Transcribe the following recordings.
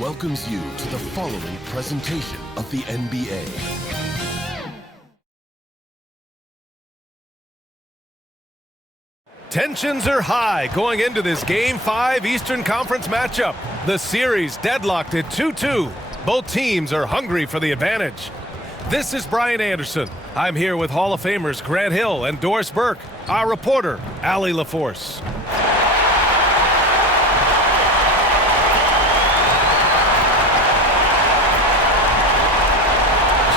welcomes you to the following presentation of the NBA. Tensions are high going into this Game 5 Eastern Conference matchup. The series deadlocked at 2-2. Both teams are hungry for the advantage. This is Brian Anderson. I'm here with Hall of Famers Grant Hill and Doris Burke, our reporter, Allie LaForce.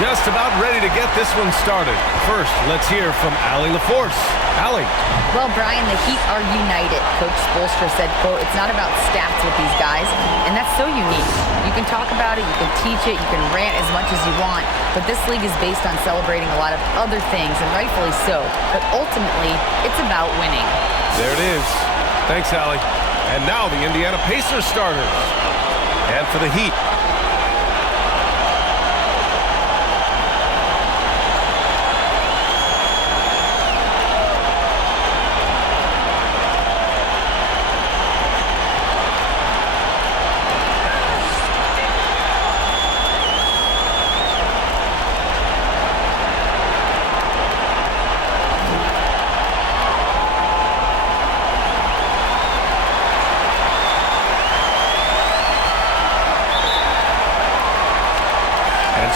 Just about ready to get this one started. First, let's hear from Allie LaForce. Allie. Well, Brian, the Heat are united. Coach Spoelstra said, quote, "It's not about stats with these guys," and that's so unique. You can talk about it, you can teach it, you can rant as much as you want, but this league is based on celebrating a lot of other things, and rightfully so. But ultimately, it's about winning. There it is. Thanks, Allie. And now the Indiana Pacers starters. And for the Heat,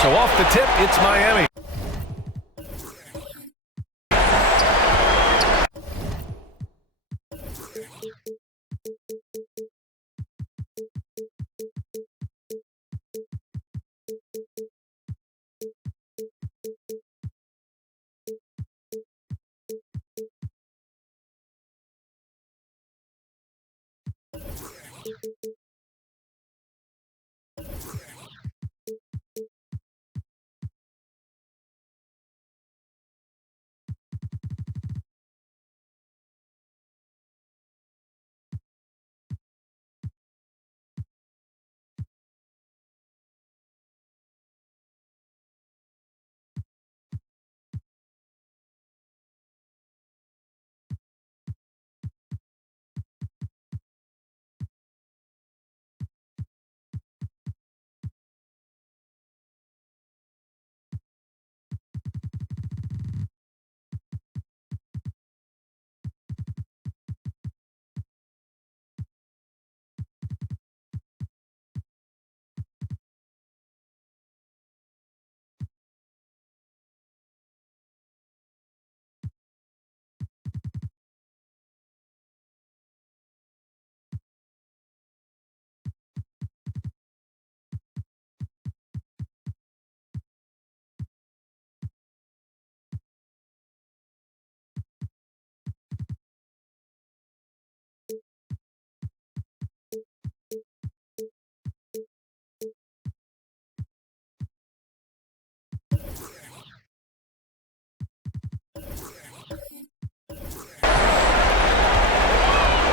so off the tip, it's Miami.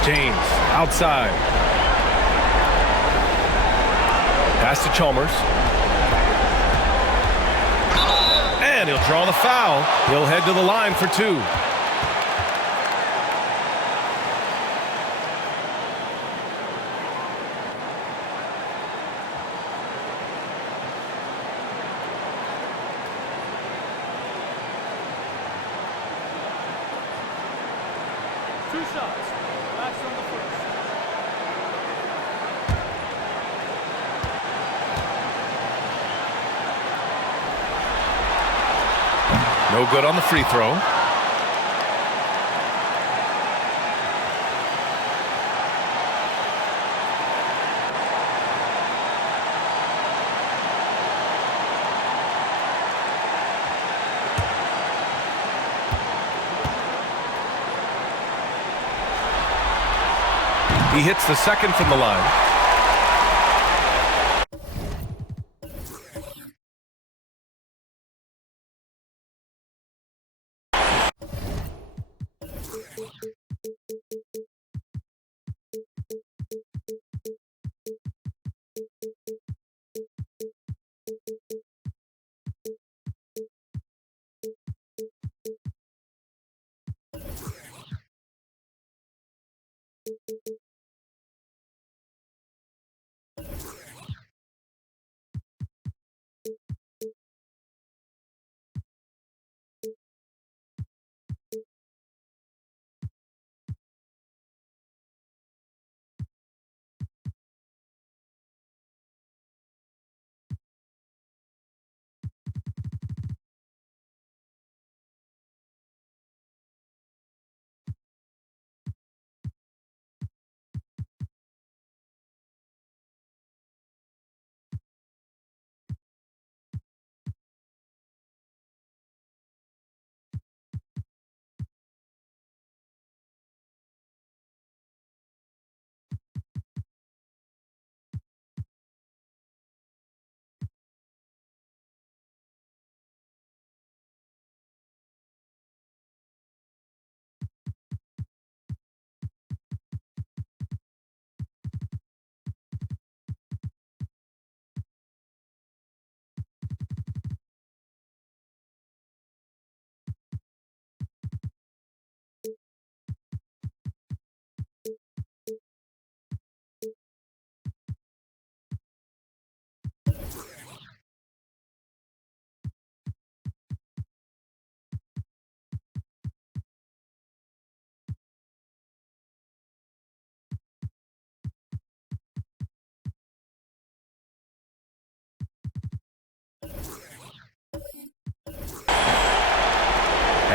James, outside. Pass to Chalmers. And he'll draw the foul. He'll head to the line for two. Two shots. That's on the first. No good on the free throw. He hits the second from the line.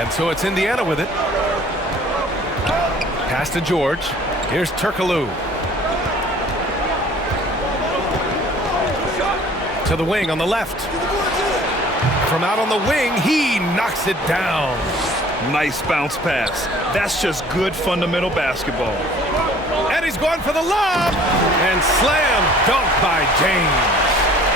And so it's Indiana with it. Pass to George. Here's Turkoglu. To the wing on the left. From out on the wing, he knocks it down. Nice bounce pass. That's just good fundamental basketball. And he's going for the lob. And slam dunk by James.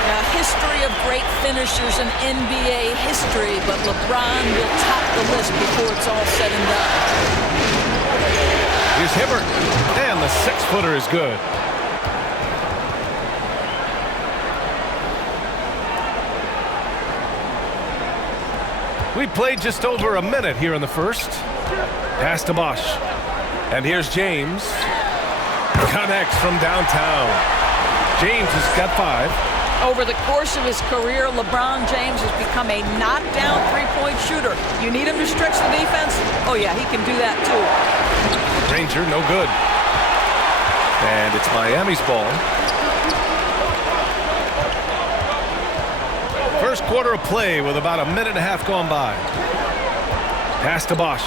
Now, history of great finishers in NBA history, but LeBron will top the list before it's all said and done. Here's Hibbert. And the 6-footer is good. We played just over a minute here in the first. Pass to Bosch. And here's James. Connects from downtown. James has got 5. Over the course of his career, LeBron James has become a knockdown three-point shooter. You need him to stretch the defense? Oh, yeah, he can do that, too. Granger, no good. And it's Miami's ball. First quarter of play with about a minute and a half gone by. Pass to Bosch.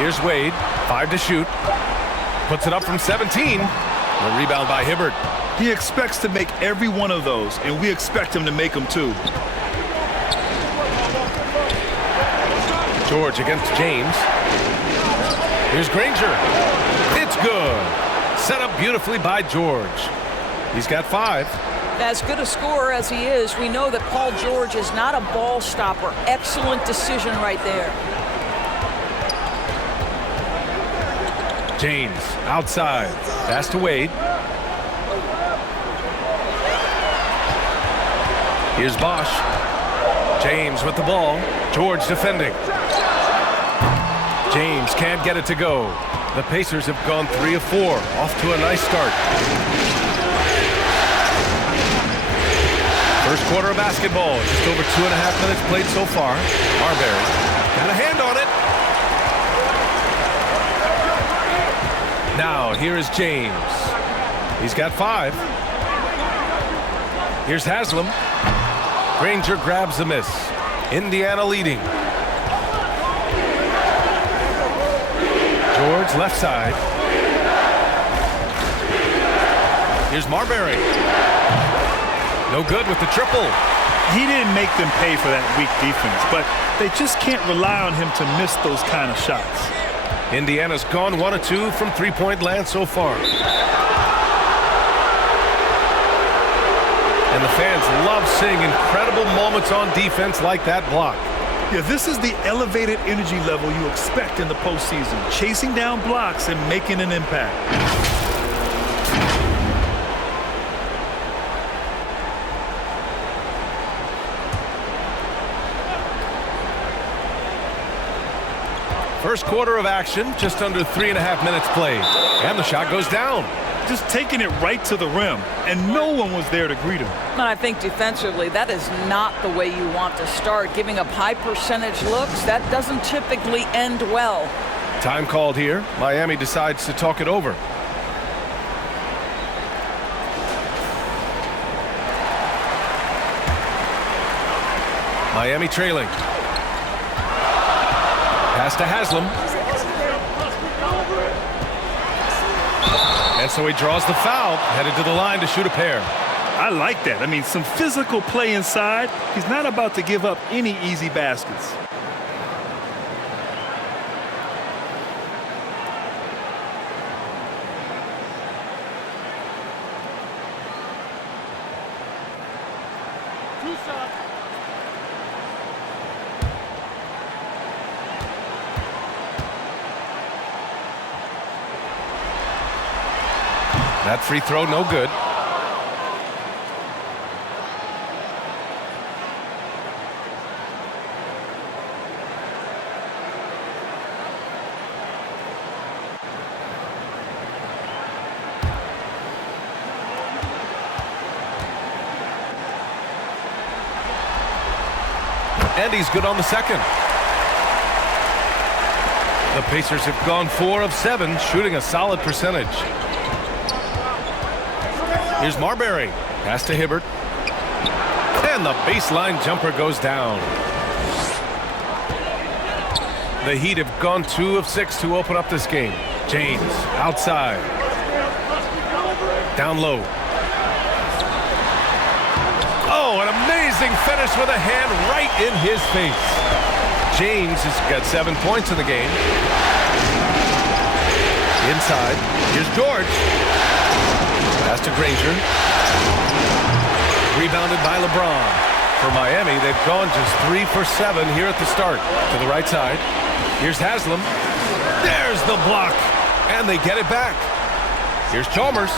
Here's Wade. 5 to shoot. Puts it up from 17. A rebound by Hibbert. He expects to make every one of those, and we expect him to make them too. George against James. Here's Granger. It's good. Set up beautifully by George. He's got 5. As good a scorer as he is, we know that Paul George is not a ball stopper. Excellent decision right there. James outside. Pass to Wade. Here's Bosch. James with the ball. George defending. James can't get it to go. The Pacers have gone 3 of 4. Off to a nice start. First quarter of basketball. Just over 2.5 minutes played so far. Marbury got a hand on it. Now, here is James. He's got 5. Here's Haslam. Granger grabs the miss. Indiana leading. George left side. Here's Marbury. No good with the triple. He didn't make them pay for that weak defense, but they just can't rely on him to miss those kind of shots. Indiana's gone 1 of 2 from three-point land so far. And the fans love seeing incredible moments on defense like that block. Yeah, this is the elevated energy level you expect in the postseason, chasing down blocks and making an impact. First quarter of action, just under 3.5 minutes played. And the shot goes down. Just taking it right to the rim, and no one was there to greet him. And I think defensively, that is not the way you want to start. Giving up high percentage looks, that doesn't typically end well. Time called here. Miami decides to talk it over. Miami trailing. Pass to Haslam. And so he draws the foul, headed to the line to shoot a pair. I like that. I mean, some physical play inside. He's not about to give up any easy baskets. That free throw, no good. And he's good on the second. The Pacers have gone 4 of 7, shooting a solid percentage. Here's Marbury. Pass to Hibbert. And the baseline jumper goes down. The Heat have gone 2 of 6 to open up this game. James outside. Down low. Oh, an amazing finish with a hand right in his face. James has got 7 points in the game. Inside. Here's George. Pass to Granger. Rebounded by LeBron. For Miami, they've gone just 3 for 7 here at the start. To the right side. Here's Haslam. There's the block. And they get it back. Here's Chalmers.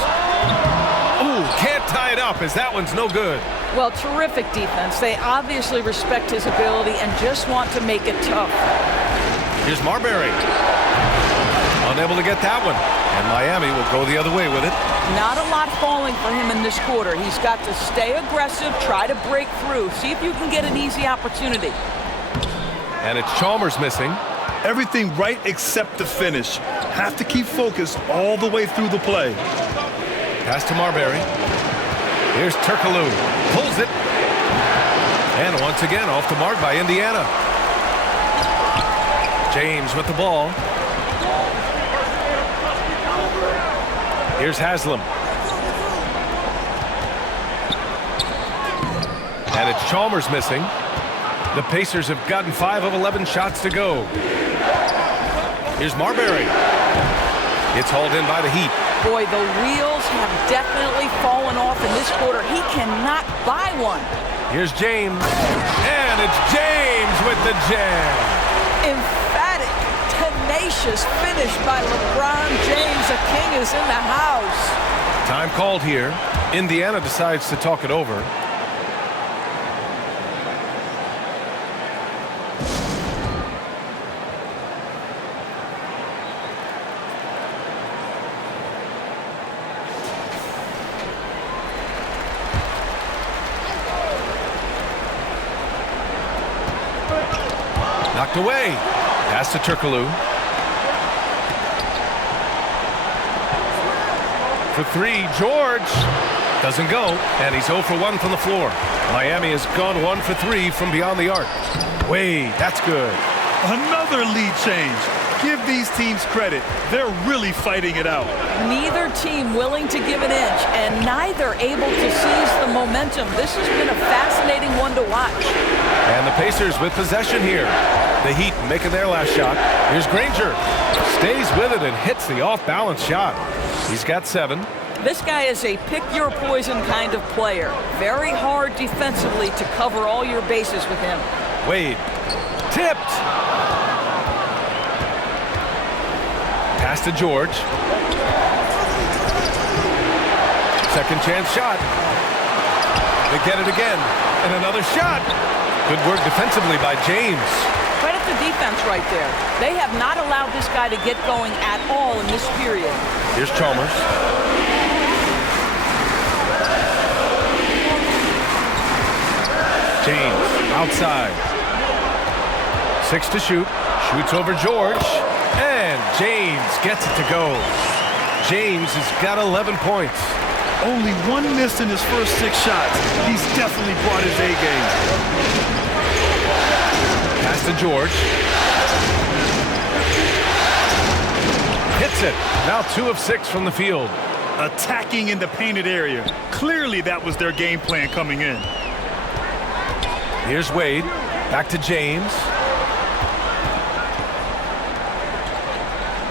Ooh, can't tie it up as that one's no good. Well, terrific defense. They obviously respect his ability and just want to make it tough. Here's Marbury. Unable to get that one. And Miami will go the other way with it. Not a lot falling for him in this quarter. He's got to stay aggressive, try to break through. See if you can get an easy opportunity. And it's Chalmers missing. Everything right except the finish. Have to keep focused all the way through the play. Pass to Marbury. Here's Turkoglu. Pulls it. And once again off the mark by Indiana. James with the ball. Here's Haslam. And it's Chalmers missing. The Pacers have gotten 5 of 11 shots to go. Here's Marbury. It's hauled in by the Heat. Boy, the wheels have definitely fallen off in this quarter. He cannot buy one. Here's James. And it's James with the jam. Emphatic, tenacious finish by LeBron James. The king is in the house. Time called here. Indiana decides to talk it over. Knocked away. Pass to Turkoglu. For 3, George. Doesn't go, and he's 0 for 1 from the floor. Miami has gone 1 for 3 from beyond the arc. Wade, that's good. Another lead change. Give these teams credit. They're really fighting it out. Neither team willing to give an inch, and neither able to seize the momentum. This has been a fascinating one to watch. And the Pacers with possession here. The Heat making their last shot. Here's Granger. Stays with it and hits the off-balance shot. He's got 7. This guy is a pick-your-poison kind of player. Very hard defensively to cover all your bases with him. Wade. Tipped. Pass to George. Second chance shot. They get it again. And another shot. Good work defensively by James. Credit the defense right there. They have not allowed this guy to get going at all in this period. Here's Chalmers. James outside. 6 to shoot. Shoots over George. And James gets it to go. James has got 11 points. Only 1 miss in his first 6 shots. He's definitely brought his A game. Pass to George. Hits it. Now 2 of 6 from the field. Attacking in the painted area. Clearly that was their game plan coming in. Here's Wade. Back to James.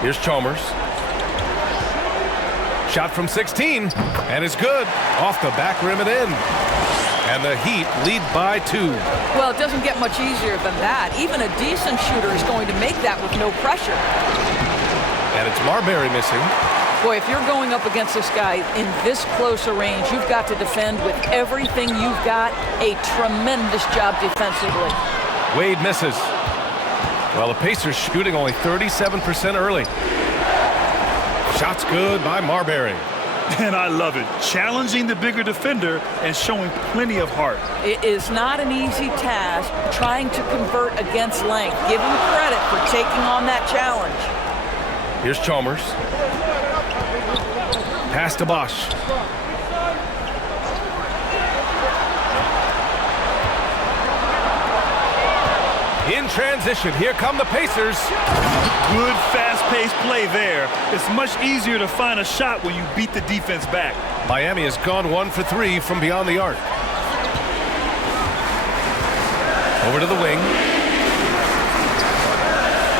Here's Chalmers. Shot from 16, and it's good. Off the back rim and in. And the Heat lead by 2. Well, it doesn't get much easier than that. Even a decent shooter is going to make that with no pressure. And it's Marbury missing. Boy, if you're going up against this guy in this close a range, you've got to defend with everything you've got. A tremendous job defensively. Wade misses. Well, the Pacers shooting only 37% early. Shot's good by Marbury. And I love it. Challenging the bigger defender and showing plenty of heart. It is not an easy task trying to convert against length. Give him credit for taking on that challenge. Here's Chalmers. Pass to Bosch. In transition, here come the Pacers. Good fast-paced play there. It's much easier to find a shot when you beat the defense back. Miami has gone 1 for 3 from beyond the arc. Over to the wing.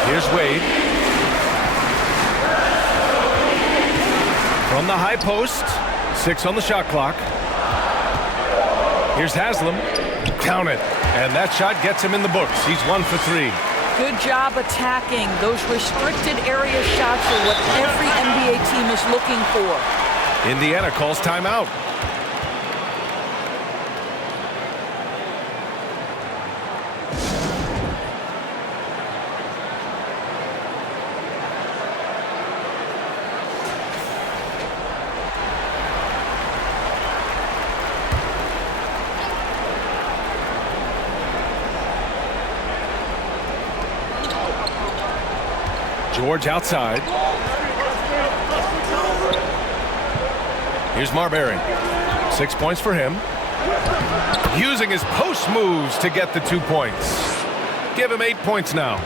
Here's Wade. From the high post. 6 on the shot clock. Here's Haslam. Count it. And that shot gets him in the books. He's 1 for 3. Good job attacking. Those restricted area shots are what every NBA team is looking for. Indiana calls timeout. George outside. Here's Marbury. 6 points for him. Using his post moves to get the 2 points. Give him 8 points now.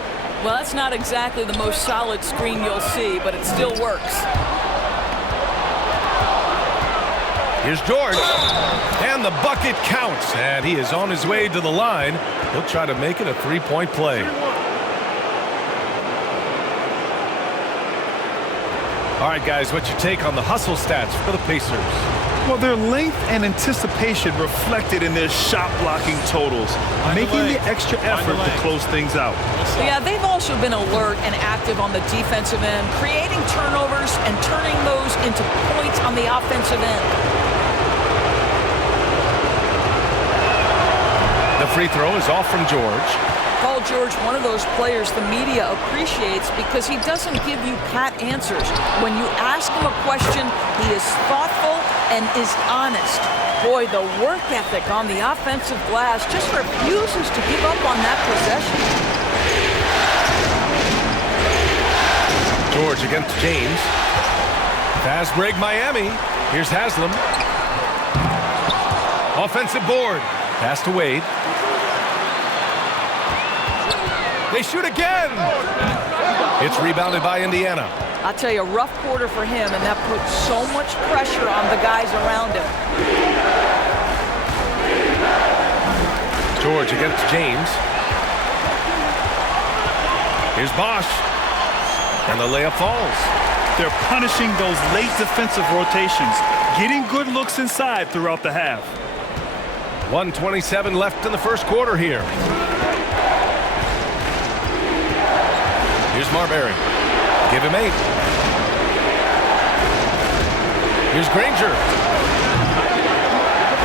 Well, that's not exactly the most solid screen you'll see, but it still works. Here's George. And the bucket counts. And he is on his way to the line. He'll try to make it a 3-point play. All right, guys, what's your take on the hustle stats for the Pacers? Well, their length and anticipation reflected in their shot blocking totals, making the extra effort to close things out. Yeah, they've also been alert and active on the defensive end, creating turnovers and turning those into points on the offensive end. The free throw is off from George. Paul George, one of those players the media appreciates because he doesn't give you pat answers. When you ask him a question, he is thoughtful and is honest. Boy, the work ethic on the offensive glass just refuses to give up on that possession. George against James. Fast break Miami. Here's Haslam. Offensive board. Pass to Wade. They shoot again. It's rebounded by Indiana. I'll tell you, a rough quarter for him, and that puts so much pressure on the guys around him. George against James. Here's Bosch. And the layup falls. They're punishing those late defensive rotations, getting good looks inside throughout the half. 1:27 left in the first quarter here. Here's Marbury. Give him 8. Here's Granger.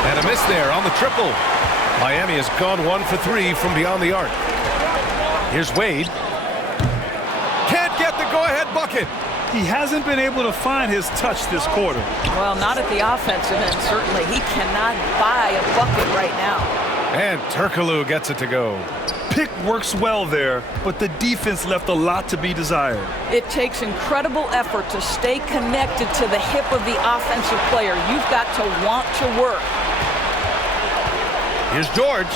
And a miss there on the triple. Miami has gone 1 for 3 from beyond the arc. Here's Wade. Can't get the go-ahead bucket. He hasn't been able to find his touch this quarter. Well, not at the offensive end, certainly. He cannot buy a bucket right now. And Turkoglu gets it to go. Pick works well there, but the defense left a lot to be desired. It takes incredible effort to stay connected to the hip of the offensive player. You've got to want to work. Here's George.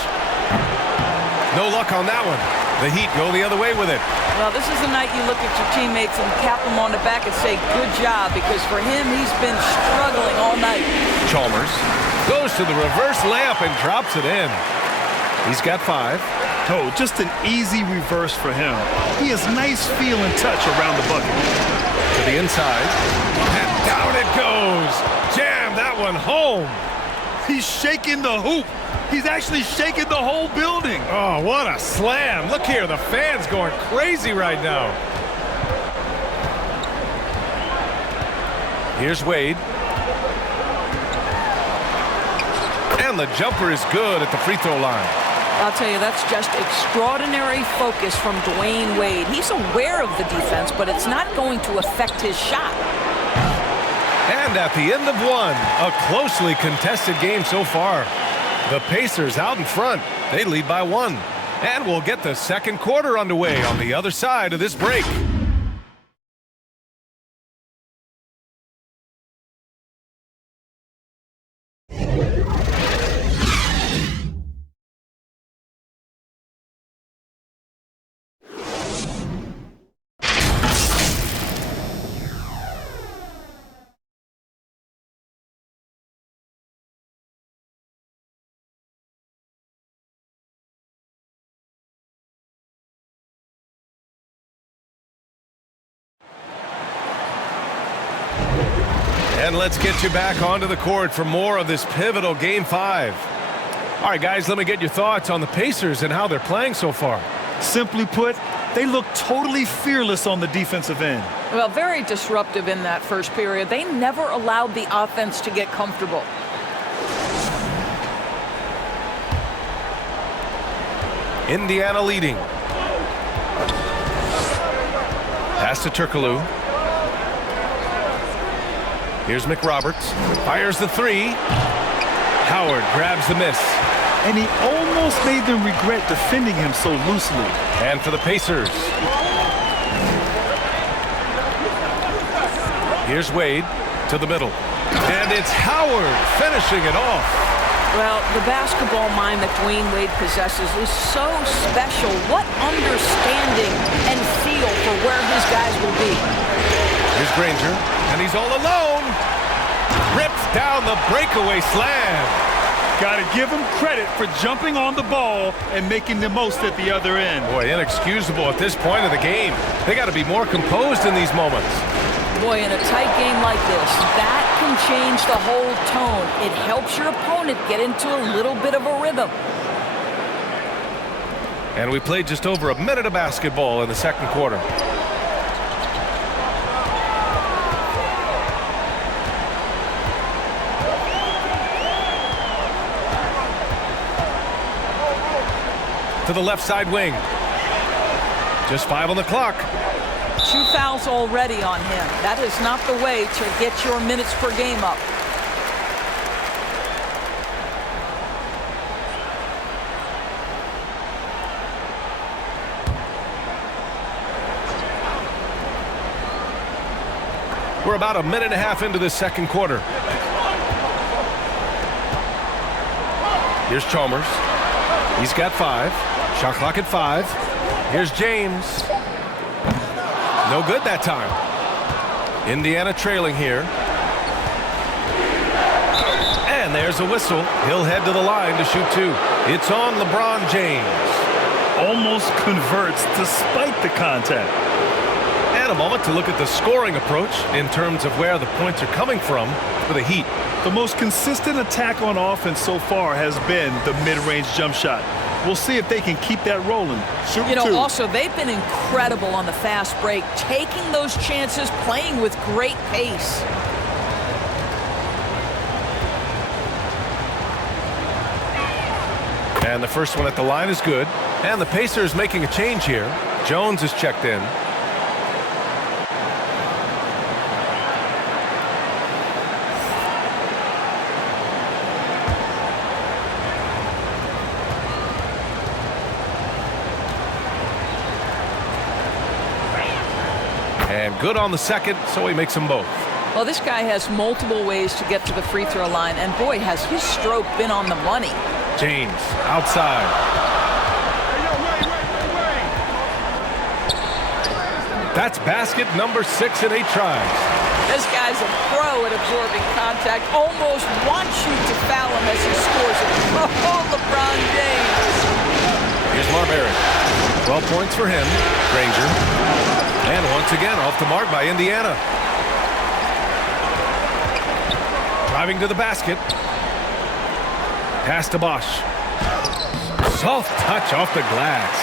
No luck on that one. The Heat go the other way with it. Well, this is the night you look at your teammates and tap them on the back and say, good job, because for him, he's been struggling all night. Chalmers goes to the reverse layup and drops it in. He's got 5. Oh, just an easy reverse for him. He has nice feel and touch around the bucket. To the inside. And down it goes. Jam that one home. He's shaking the hoop. He's actually shaking the whole building. Oh, what a slam. Look here, the fans going crazy right now. Here's Wade. And the jumper is good at the free throw line. I'll tell you, that's just extraordinary focus from Dwayne Wade. He's aware of the defense, but it's not going to affect his shot. And at the end of 1, a closely contested game so far. The Pacers out in front. They lead by 1. And we'll get the second quarter underway on the other side of this break. And let's get you back onto the court for more of this pivotal Game 5. All right, guys, let me get your thoughts on the Pacers and how they're playing so far. Simply put, they look totally fearless on the defensive end. Well, very disruptive in that first period. They never allowed the offense to get comfortable. Indiana leading. Pass to Turkoglu. Here's McRoberts. Fires the three. Howard grabs the miss. And he almost made them regret defending him so loosely. And for the Pacers. Here's Wade to the middle. And it's Howard finishing it off. Well, the basketball mind that Dwayne Wade possesses is so special. What understanding and feel for where his guys will be. Here's Granger, and he's all alone. Rips down the breakaway slam. Got to give him credit for jumping on the ball and making the most at the other end. Boy, inexcusable at this point of the game. They got to be more composed in these moments. Boy, in a tight game like this, that can change the whole tone. It helps your opponent get into a little bit of a rhythm. And we played just over a minute of basketball in the second quarter. To the left side wing. Just 5 on the clock. 2 fouls already on him. That is not the way to get your minutes per game up. We're about a minute and a half into this second quarter. Here's Chalmers. He's got 5. Shot clock at 5. Here's James. No good that time. Indiana trailing here. And there's a whistle. He'll head to the line to shoot 2. It's on LeBron James. Almost converts despite the contact. And a moment to look at the scoring approach in terms of where the points are coming from for the Heat. The most consistent attack on offense so far has been the mid-range jump shot. We'll see if they can keep that rolling. You know, also, they've been incredible on the fast break, taking those chances, playing with great pace. And the first one at the line is good. And the Pacers making a change here. Jones is checked in. And good on the second, so he makes them both. Well, this guy has multiple ways to get to the free throw line, and boy, has his stroke been on the money. James, outside. That's basket number 6 in 8 tries. This guy's a pro at absorbing contact, almost wants you to foul him as he scores it. Oh, LeBron James. Here's Marbury. 12 points for him. Granger. And once again, off the mark by Indiana. Driving to the basket. Pass to Bosch. Soft touch off the glass.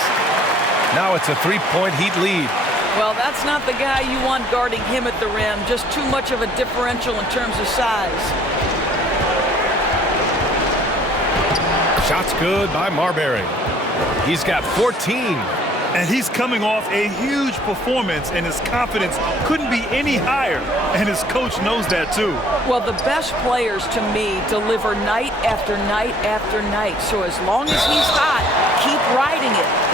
Now it's a 3-point Heat lead. Well, that's not the guy you want guarding him at the rim. Just too much of a differential in terms of size. Shot's good by Marbury. He's got 14. And he's coming off a huge performance, and his confidence couldn't be any higher. And his coach knows that, too. Well, the best players, to me, deliver night after night after night. So as long as he's hot, keep riding it.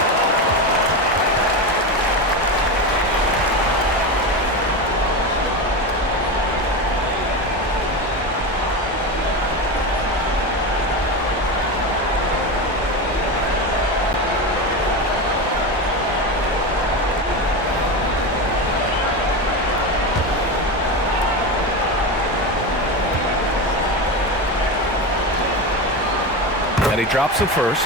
And he drops it first.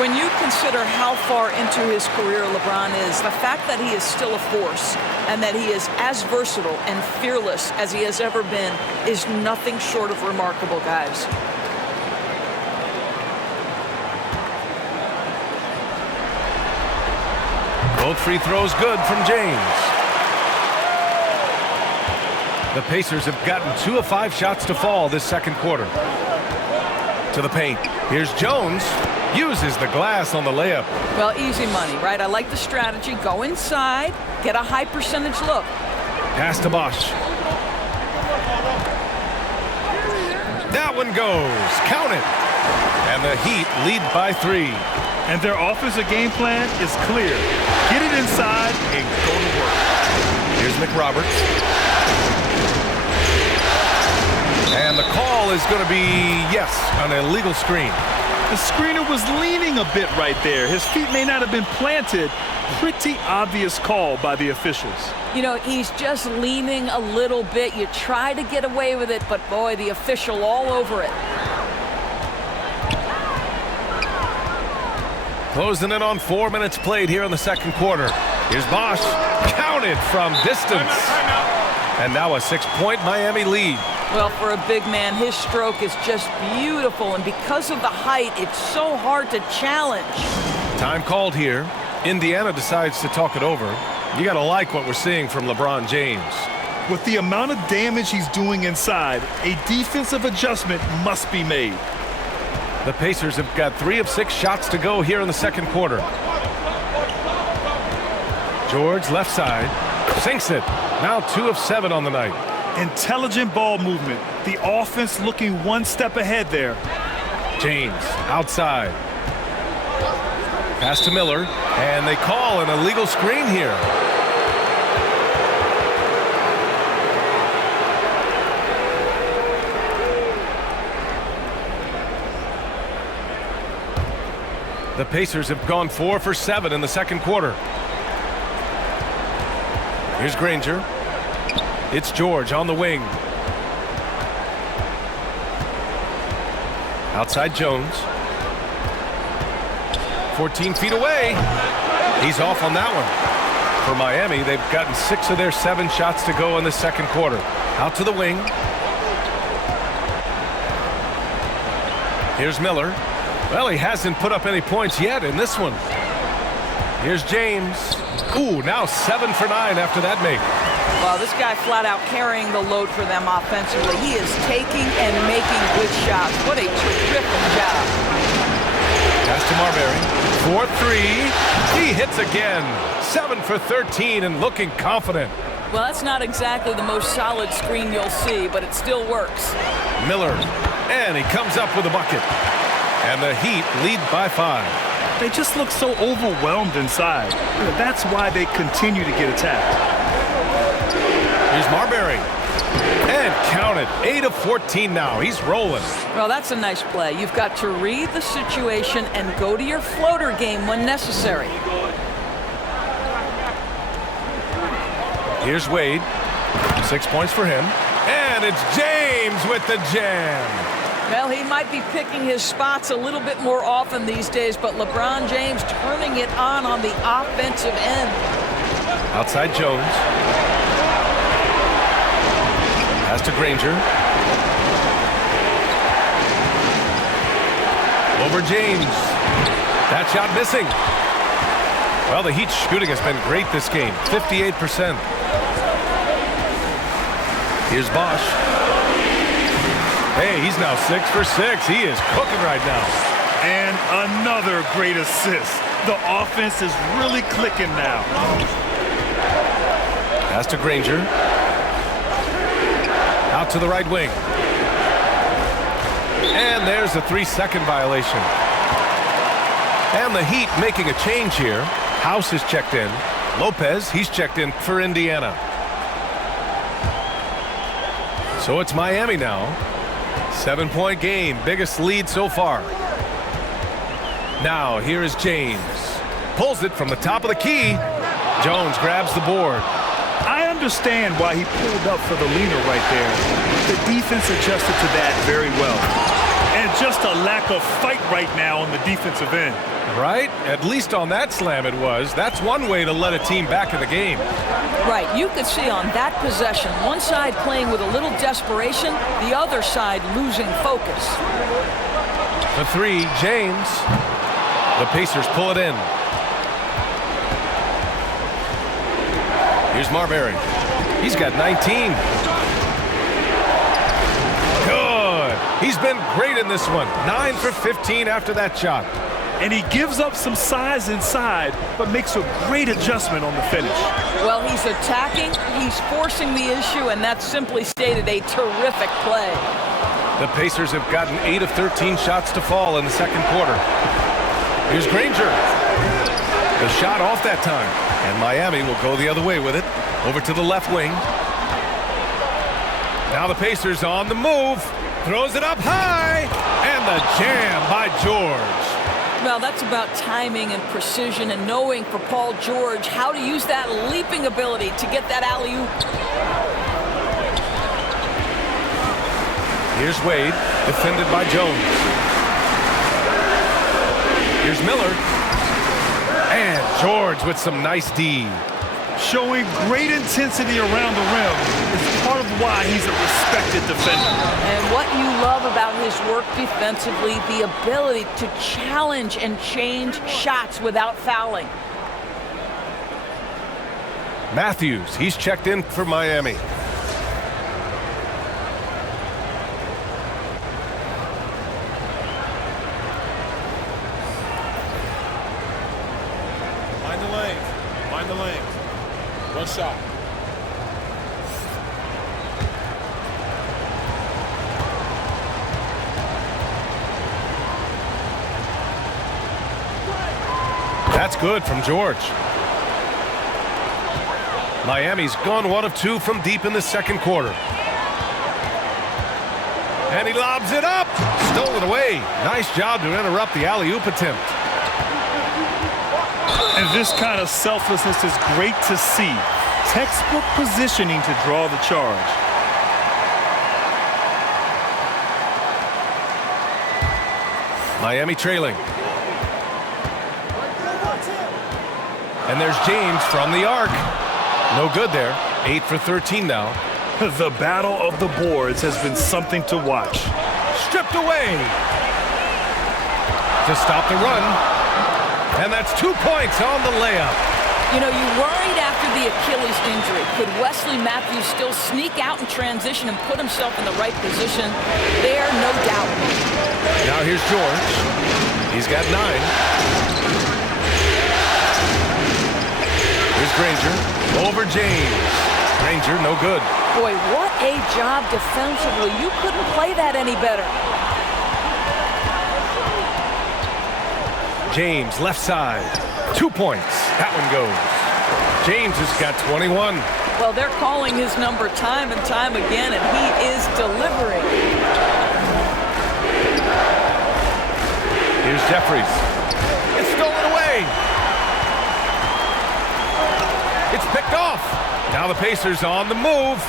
When you consider how far into his career LeBron is, the fact that he is still a force and that he is as versatile and fearless as he has ever been is nothing short of remarkable, guys. Both free throws good from James. The Pacers have gotten 2 of 5 shots to fall this second quarter. To the paint. Here's Jones. Uses the glass on the layup. Well, easy money, right? I like the strategy. Go inside, get a high percentage look. Pass to Bosch. That one goes. Count it. And the Heat lead by 3. And their offensive game plan is clear. Get it inside and go to work. Here's McRoberts. And the call is going to be, yes, an illegal screen. The screener was leaning a bit right there. His feet may not have been planted. Pretty obvious call by the officials. You know, he's just leaning a little bit. You try to get away with it, but boy, the official all over it. Closing in on 4 minutes played here in the second quarter. Here's Bosch. Counted from distance. And now a 6-point Miami lead. Well, for a big man, his stroke is just beautiful. And because of the height, it's so hard to challenge. Time called here. Indiana decides to talk it over. You got to like what we're seeing from LeBron James. With the amount of damage he's doing inside, a defensive adjustment must be made. The Pacers have got 3 of 6 shots to go here in the second quarter. George left side. Sinks it. Now 2 of 7 on the night. Intelligent ball movement. The offense looking one step ahead there. James outside. Pass to Miller. And they call an illegal screen here. The Pacers have gone 4 for 7 in the second quarter. Here's Granger. It's George on the wing. Outside Jones. 14 feet away. He's off on that one. For Miami, they've gotten 6 of their 7 shots to go in the second quarter. Out to the wing. Here's Miller. Well, he hasn't put up any points yet in this one. Here's James. Ooh, now 7 for 9 after that make. Well, this guy flat out carrying the load for them offensively. He is taking and making good shots. What a terrific job. Pass to Marbury. 4-3. He hits again. 7 for 13 and looking confident. Well, that's not exactly the most solid screen you'll see, but it still works. Miller. And he comes up with a bucket. And the Heat lead by 5. They just look so overwhelmed inside. That's why they continue to get attacked. Here's Marbury. And count it. 8 of 14 now. He's rolling. Well, that's a nice play. You've got to read the situation and go to your floater game when necessary. Here's Wade. 6 points for him. And it's James with the jam. Well, he might be picking his spots a little bit more often these days, but LeBron James turning it on the offensive end. Outside Jones. Pass to Granger. Over James. That shot missing. Well, the Heat's shooting has been great this game. 58%. Here's Bosch. Hey, he's now 6 for 6. He is cooking right now. And another great assist. The offense is really clicking now. Pass to Granger. Out to the right wing. And there's a 3-second violation. And the Heat making a change here. House is checked in. Lopez, he's checked in for Indiana. So it's Miami now. 7-point game, biggest lead so far. Now here is James. Pulls it from the top of the key. Jones grabs the board. I understand why he pulled up for the leaner right there. The defense adjusted to that very well. And just a lack of fight right now on the defensive end. Right? At least on that slam it was. That's one way to let a team back in the game. Right, you could see on that possession, one side playing with a little desperation, the other side losing focus. For three, James. The Pacers pull it in. Here's Marbury. He's got 19. Good. He's been great in this one. 9 for 15 after that shot. And he gives up some size inside, but makes a great adjustment on the finish. Well, he's attacking, he's forcing the issue, and that's simply stated a terrific play. The Pacers have gotten 8 of 13 shots to fall in the second quarter. Here's Granger. The shot off that time. And Miami will go the other way with it. Over to the left wing. Now the Pacers on the move. Throws it up high. And the jam by George. Well, that's about timing and precision and knowing for Paul George how to use that leaping ability to get that alley-oop. Here's Wade, defended by Jones. Here's Miller. And George with some nice D. Showing great intensity around the rim is part of why he's a respected defender. And what you love about his work defensively, the ability to challenge and change shots without fouling. Matthews, he's checked in for Miami. Find the lane. Find the lane. One shot. That's good from George. Miami's gone 1 of 2 from deep in the second quarter. And he lobs it up. Stolen away. Nice job to interrupt the alley-oop attempt. And this kind of selflessness is great to see. Textbook positioning to draw the charge. Miami trailing. And there's James from the arc. No good there. 8 for 13 now. The battle of the boards has been something to watch. Stripped away. To stop the run. And that's 2 points on the layup. You know, you worried after the Achilles injury. Could Wesley Matthews still sneak out in transition and put himself in the right position? There, no doubt. Now here's George. He's got 9. Here's Granger. Over James. Granger, no good. Boy, what a job defensively. You couldn't play that any better. James, left side. 2 points. That one goes. James has got 21. Well, they're calling his number time and time again, and he is delivering. Here's Jeffries. It's stolen away. It's picked off. Now the Pacers on the move.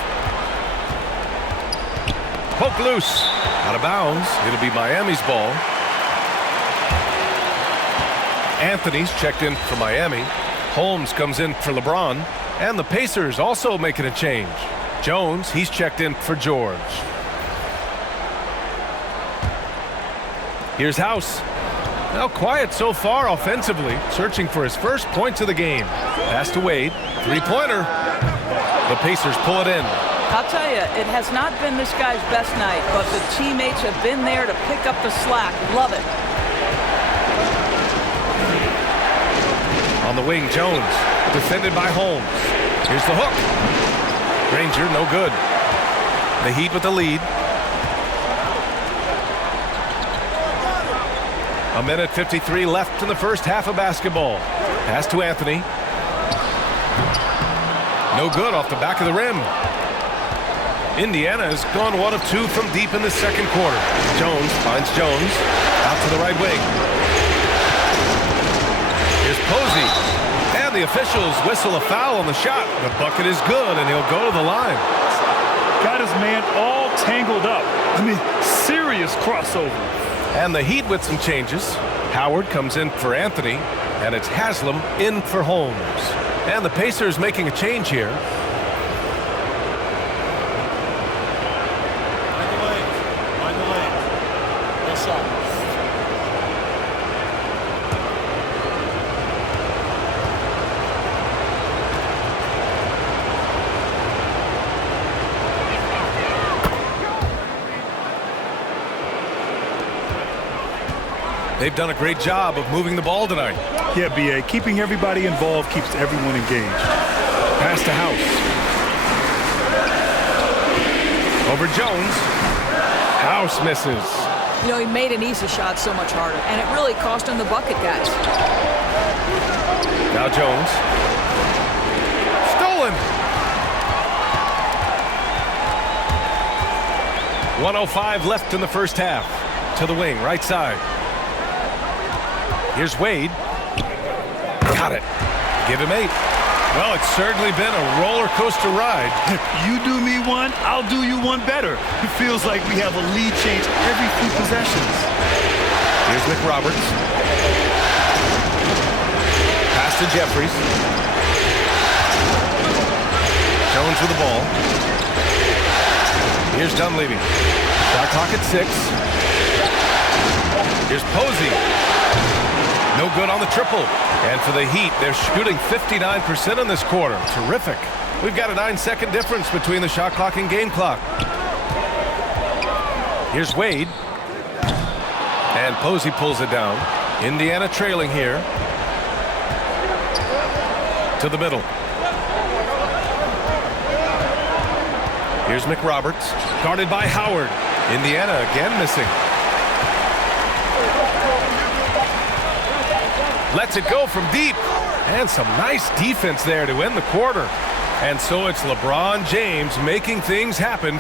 Poke loose. Out of bounds. It'll be Miami's ball. Anthony's checked in for Miami. Holmes comes in for LeBron. And the Pacers also making a change. Jones, he's checked in for George. Here's House. Now quiet so far offensively, searching for his first points of the game. Pass to Wade. Three-pointer. The Pacers pull it in. I'll tell you, it has not been this guy's best night, but the teammates have been there to pick up the slack. Love it. On the wing, Jones, defended by Holmes. Here's the hook. Granger, no good. The Heat with the lead. 1:53 left in the first half of basketball. Pass to Anthony. No good off the back of the rim. Indiana has gone 1 of 2 from deep in the second quarter. Jones finds Jones out to the right wing. Here's Posey. And the officials whistle a foul on the shot. The bucket is good, and he'll go to the line. Got his man all tangled up. I mean, serious crossover. And the Heat with some changes. Howard comes in for Anthony, and it's Haslam in for Holmes. And the Pacers making a change here. Find the lane. Find the lane. Yes, sir. They've done a great job of moving the ball tonight. Yeah, B.A. Keeping everybody involved keeps everyone engaged. Pass to House. Over Jones. House misses. You know, he made an easy shot so much harder, and it really cost him the bucket, guys. Now Jones. Stolen. 1:05 left in the first half. To the wing, right side. Here's Wade. Got it. Give him 8. Well, it's certainly been a roller coaster ride. You do me one, I'll do you one better. It feels like we have a lead change every few possessions. Here's McRoberts. Pass to Jeffries. Jones with the ball. Here's Dunleavy. Shot clock at 6. Here's Posey. No good on the triple. And for the Heat, they're shooting 59% in this quarter. Terrific. We've got a 9-second difference between the shot clock and game clock. Here's Wade. And Posey pulls it down. Indiana trailing here. To the middle. Here's McRoberts. Guarded by Howard. Indiana again missing. Lets it go from deep. And some nice defense there to end the quarter. And so it's LeBron James making things happen.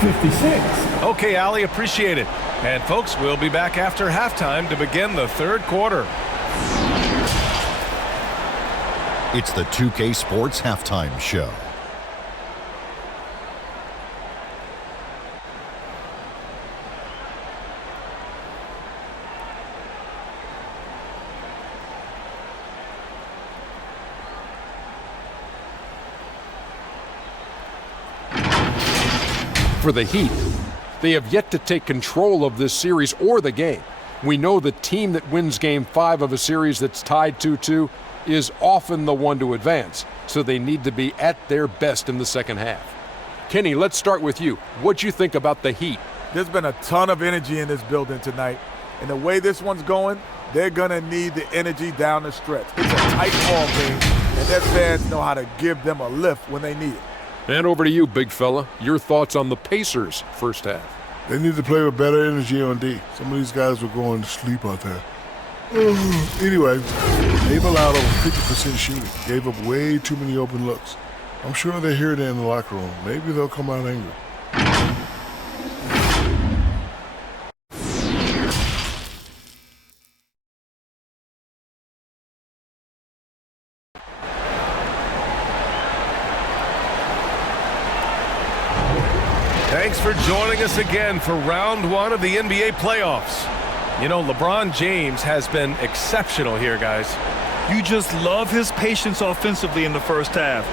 56. Okay, Ali, appreciate it. And folks, we'll be back after halftime to begin the third quarter. It's the 2K Sports Halftime Show. For the Heat, they have yet to take control of this series or the game. We know the team that wins Game 5 of a series that's tied 2-2 is often the one to advance, so they need to be at their best in the second half. Kenny, let's start with you. What'd you think about the Heat? There's been a ton of energy in this building tonight, and the way this one's going, they're going to need the energy down the stretch. It's a tight ball game, and their fans know how to give them a lift when they need it. And over to you, big fella. Your thoughts on the Pacers' first half? They need to play with better energy on D. Some of these guys were going to sleep out there. Anyway, they've allowed over 50% shooting. Gave up way too many open looks. I'm sure they hear that in the locker room. Maybe they'll come out angry. Thanks for joining us again for round 1 of the NBA playoffs. You know, LeBron James has been exceptional here, guys. You just love his patience offensively in the first half.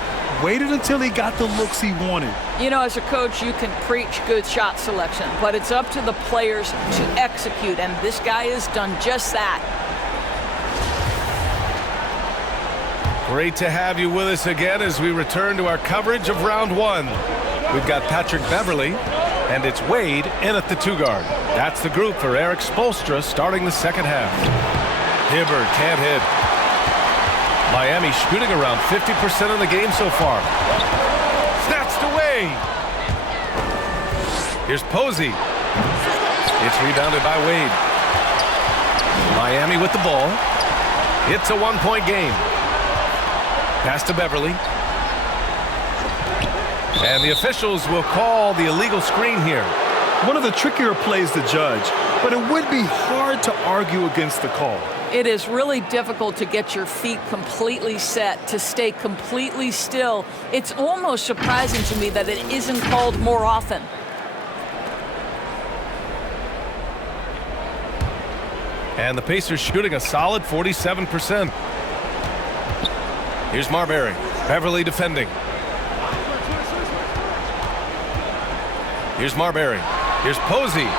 Waited until he got the looks he wanted. You know, as a coach, you can preach good shot selection, but it's up to the players to execute, and this guy has done just that. Great to have you with us again as we return to our coverage of round 1. We've got Patrick Beverley, and it's Wade in at the 2-guard. That's the group for Eric Spoelstra starting the second half. Hibbert can't hit. Miami shooting around 50% in the game so far. Snatched away. Here's Posey. It's rebounded by Wade. Miami with the ball. It's a 1-point game. Pass to Beverley. And the officials will call the illegal screen here. One of the trickier plays to judge, but it would be hard to argue against the call. It is really difficult to get your feet completely set, to stay completely still. It's almost surprising to me that it isn't called more often. And the Pacers shooting a solid 47%. Here's Marbury. Beverly defending. Here's Marbury. Here's Posey.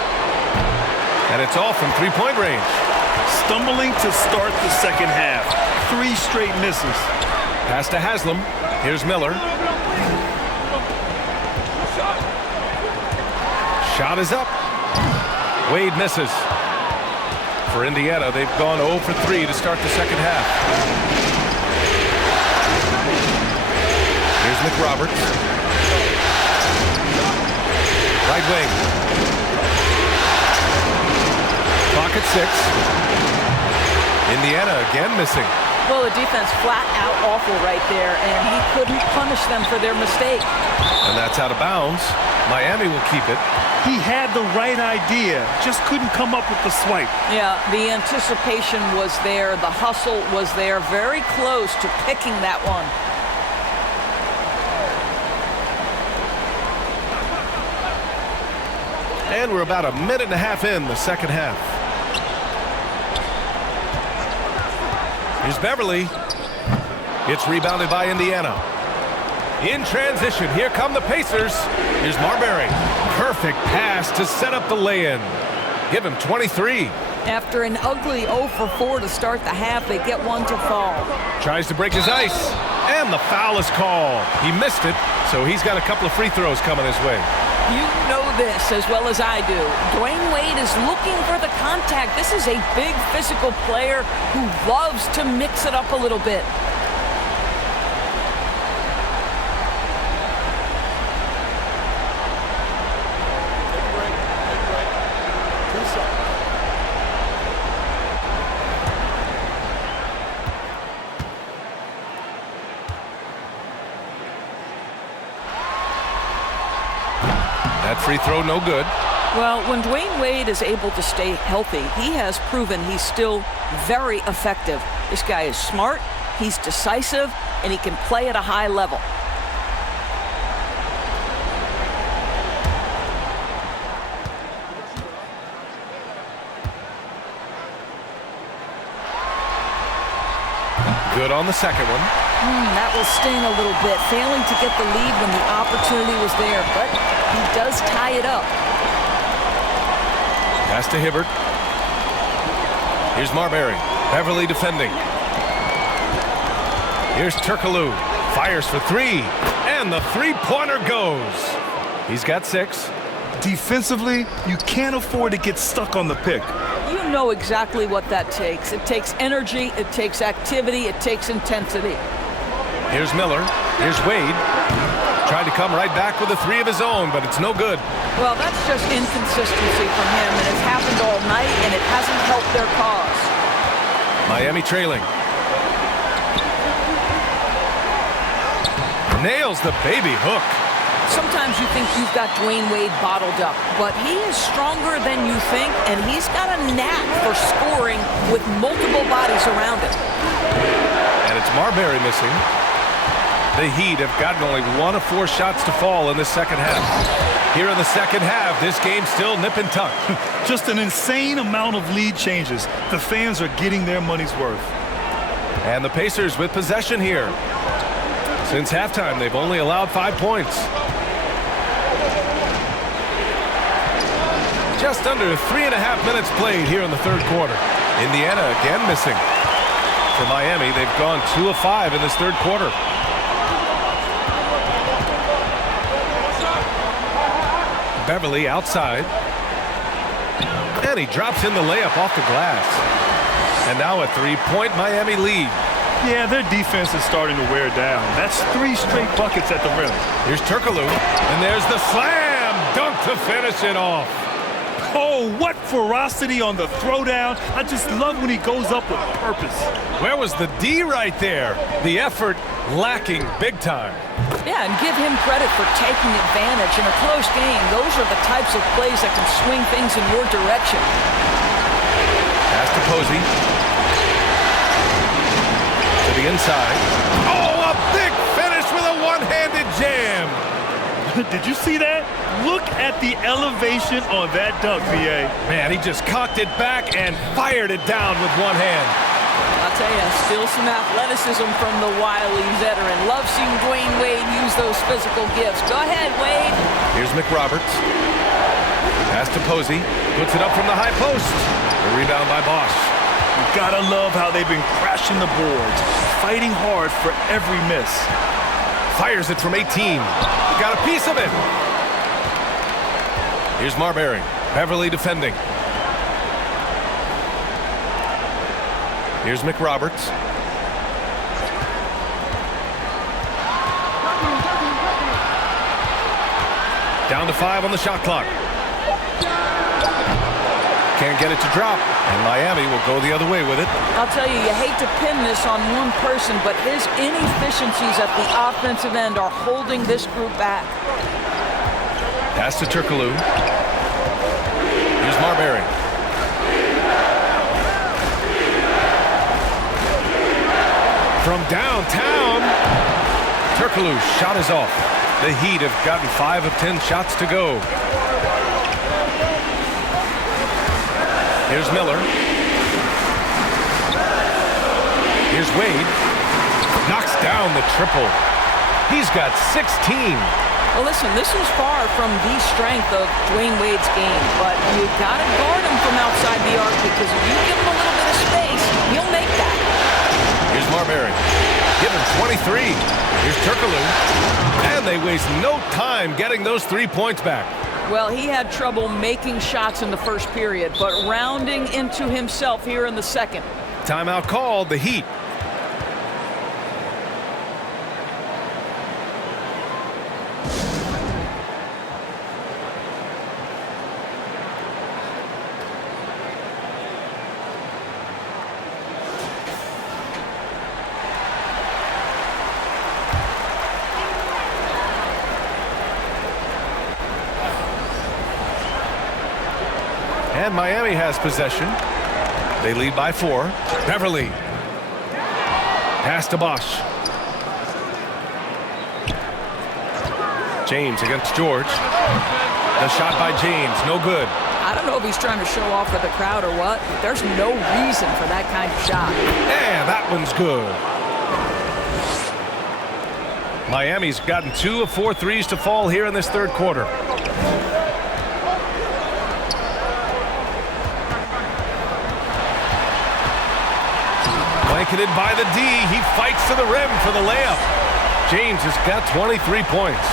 And it's all from three-point range. Stumbling to start the second half. 3 straight misses. Pass to Haslam. Here's Miller. Shot is up. Wade misses. For Indiana, they've gone 0 for 3 to start the second half. Here's McRoberts. Right wing. Clock at 6. Indiana again missing. Well, the defense flat out awful right there, and he couldn't punish them for their mistake. And that's out of bounds. Miami will keep it. He had the right idea, just couldn't come up with the swipe. Yeah, the anticipation was there. The hustle was there. Very close to picking that one. And we're about a minute and a half in the second half. Here's Beverly. It's rebounded by Indiana. In transition, here come the Pacers. Here's Marbury. Perfect pass to set up the lay-in. Give him 23. After an ugly 0 for 4 to start the half, they get one to fall. Tries to break his ice. And the foul is called. He missed it, so he's got a couple of free throws coming his way. You know this as well as I do. Dwayne Wade is looking for the contact. This is a big physical player who loves to mix it up a little bit. That free throw no good. Well, when Dwayne Wade is able to stay healthy, he has proven he's still very effective. This guy is smart, he's decisive, and he can play at a high level. Good on the second one. That will sting a little bit, failing to get the lead when the opportunity was there, but he does tie it up. Pass to Hibbert. Here's Marbury. Beverly defending. Here's Turkoglu. Fires for 3. And the three-pointer goes. He's got 6. Defensively, you can't afford to get stuck on the pick. You know exactly what that takes. It takes energy, it takes activity, it takes intensity. Here's Miller. Here's Wade. Tried to come right back with a 3 of his own, but it's no good. Well, that's just inconsistency from him, and it's happened all night, and it hasn't helped their cause. Miami trailing. Nails the baby hook. Sometimes you think you've got Dwayne Wade bottled up, but he is stronger than you think, and he's got a knack for scoring with multiple bodies around him. And it's Marbury missing. The Heat have gotten only 1 of 4 shots to fall in the second half. Here in the second half, this game's still nip and tuck. Just an insane amount of lead changes. The fans are getting their money's worth. And the Pacers with possession here. Since halftime, they've only allowed 5 points. Just under 3.5 minutes played here in the third quarter. Indiana again missing. For Miami, they've gone 2 of 5 in this third quarter. Beverly outside. And he drops in the layup off the glass. And now a 3-point Miami lead. Yeah, their defense is starting to wear down. That's 3 straight buckets at the rim. Here's Turkoglu. And there's the slam dunk to finish it off. Oh, what ferocity on the throwdown. I just love when he goes up with purpose. Where was the D right there? The effort lacking big time. Yeah, and give him credit for taking advantage. In a close game, those are the types of plays that can swing things in your direction. Pass to Posey. To the inside. Oh, a big finish with a one-handed jam. Did you see that? Look at the elevation on that dunk, B.A. Man, he just cocked it back and fired it down with one hand. I'll tell you, still some athleticism from the wily veteran. Love seeing Dwayne Wade use those physical gifts. Go ahead, Wade. Here's McRoberts. Pass to Posey. Puts it up from the high post. The rebound by Bosch. You gotta love how they've been crashing the boards, fighting hard for every miss. Fires it from 18. Got a piece of it. Here's Marbury. Beverly defending. Here's McRoberts. Down to 5 on the shot clock. Can't get it to drop, and Miami will go the other way with it. I'll tell you, you hate to pin this on one person, but his inefficiencies at the offensive end are holding this group back. Pass to Turkoglu. Here's Marbury. From downtown, Turkoglu's shot is off. The Heat have gotten 5 of 10 shots to go. Here's Miller. Here's Wade. Knocks down the triple. He's got 16. Well, listen, this is far from the strength of Dwayne Wade's game, but you got to guard him from outside the arc because if you give him a little bit of space, he'll make that. Here's Marbury. Give him 23. Here's Turkoglu. And they waste no time getting those 3 points back. Well, he had trouble making shots in the first period, but rounding into himself here in the second. Timeout called, the Heat. And Miami has possession. They lead by 4. Beverly. Pass to Bosch. James against George. The shot by James, no good. I don't know if he's trying to show off with the crowd or what, but there's no reason for that kind of shot. And that one's good. Miami's gotten 2 of 4 threes to fall here in this third quarter. Blanketed by the D. He fights to the rim for the layup. James has got 23 points.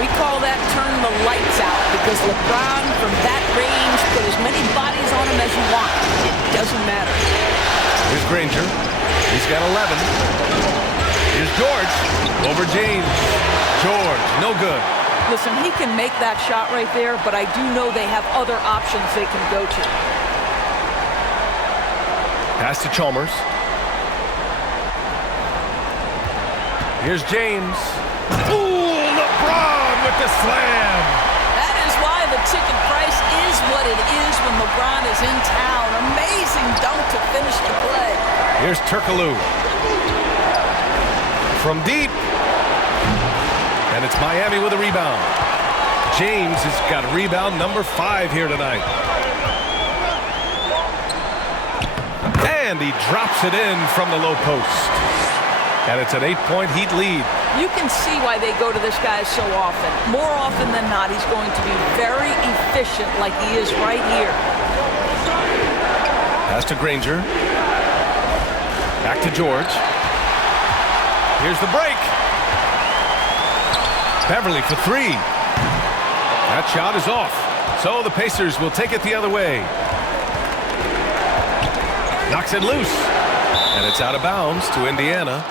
We call that turn the lights out because LeBron from that range put as many bodies on him as you want. It doesn't matter. Here's Granger. He's got 11. Here's George over James. George, no good. Listen, he can make that shot right there, but I do know they have other options they can go to. Pass to Chalmers. Here's James. Ooh, LeBron with the slam. That is why the ticket price is what it is when LeBron is in town. Amazing dunk to finish the play. Here's Turkoglu. From deep. And it's Miami with a rebound. James has got rebound number 5 here tonight. And he drops it in from the low post. And it's an 8-point Heat lead. You can see why they go to this guy so often. More often than not, he's going to be very efficient like he is right here. Pass to Granger. Back to George. Here's the break. Beverly for 3. That shot is off. So the Pacers will take it the other way. Knocks it loose. And it's out of bounds to Indiana.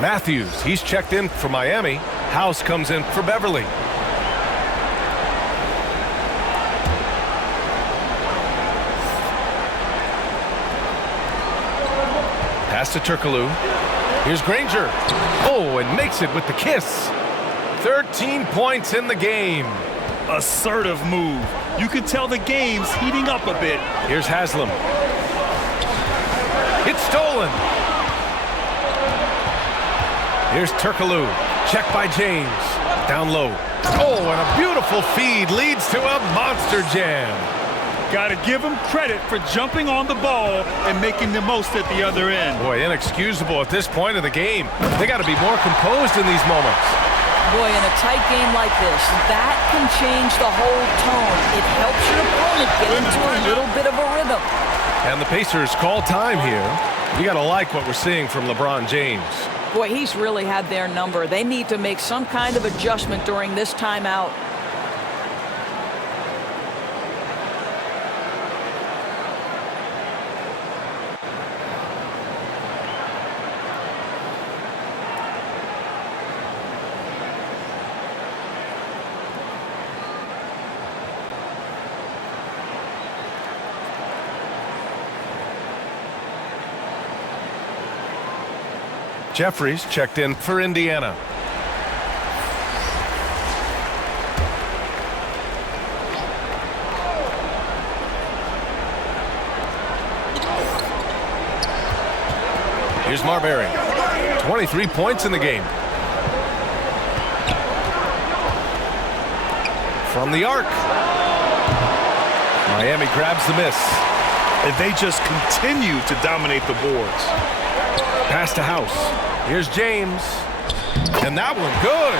Matthews, he's checked in for Miami. House comes in for Beverly. Pass to Turkoglu. Here's Granger. Oh, and makes it with the kiss. 13 points in the game. Assertive move. You can tell the game's heating up a bit. Here's Haslam. It's stolen. Here's Turkoglu. Check by James. Down low. Oh, and a beautiful feed leads to a monster jam. Got to give him credit for jumping on the ball and making the most at the other end. Boy, inexcusable at this point of the game. They got to be more composed in these moments. Boy, in a tight game like this, that can change the whole tone. It helps your opponent get into a little bit of a rhythm. And the Pacers call time here. You got to like what we're seeing from LeBron James. Boy, he's really had their number. They need to make some kind of adjustment during this timeout. Jeffries checked in for Indiana. Here's Marbury. 23 points in the game. From the arc. Miami grabs the miss. And they just continue to dominate the boards. Pass to House. Here's James. And that one good.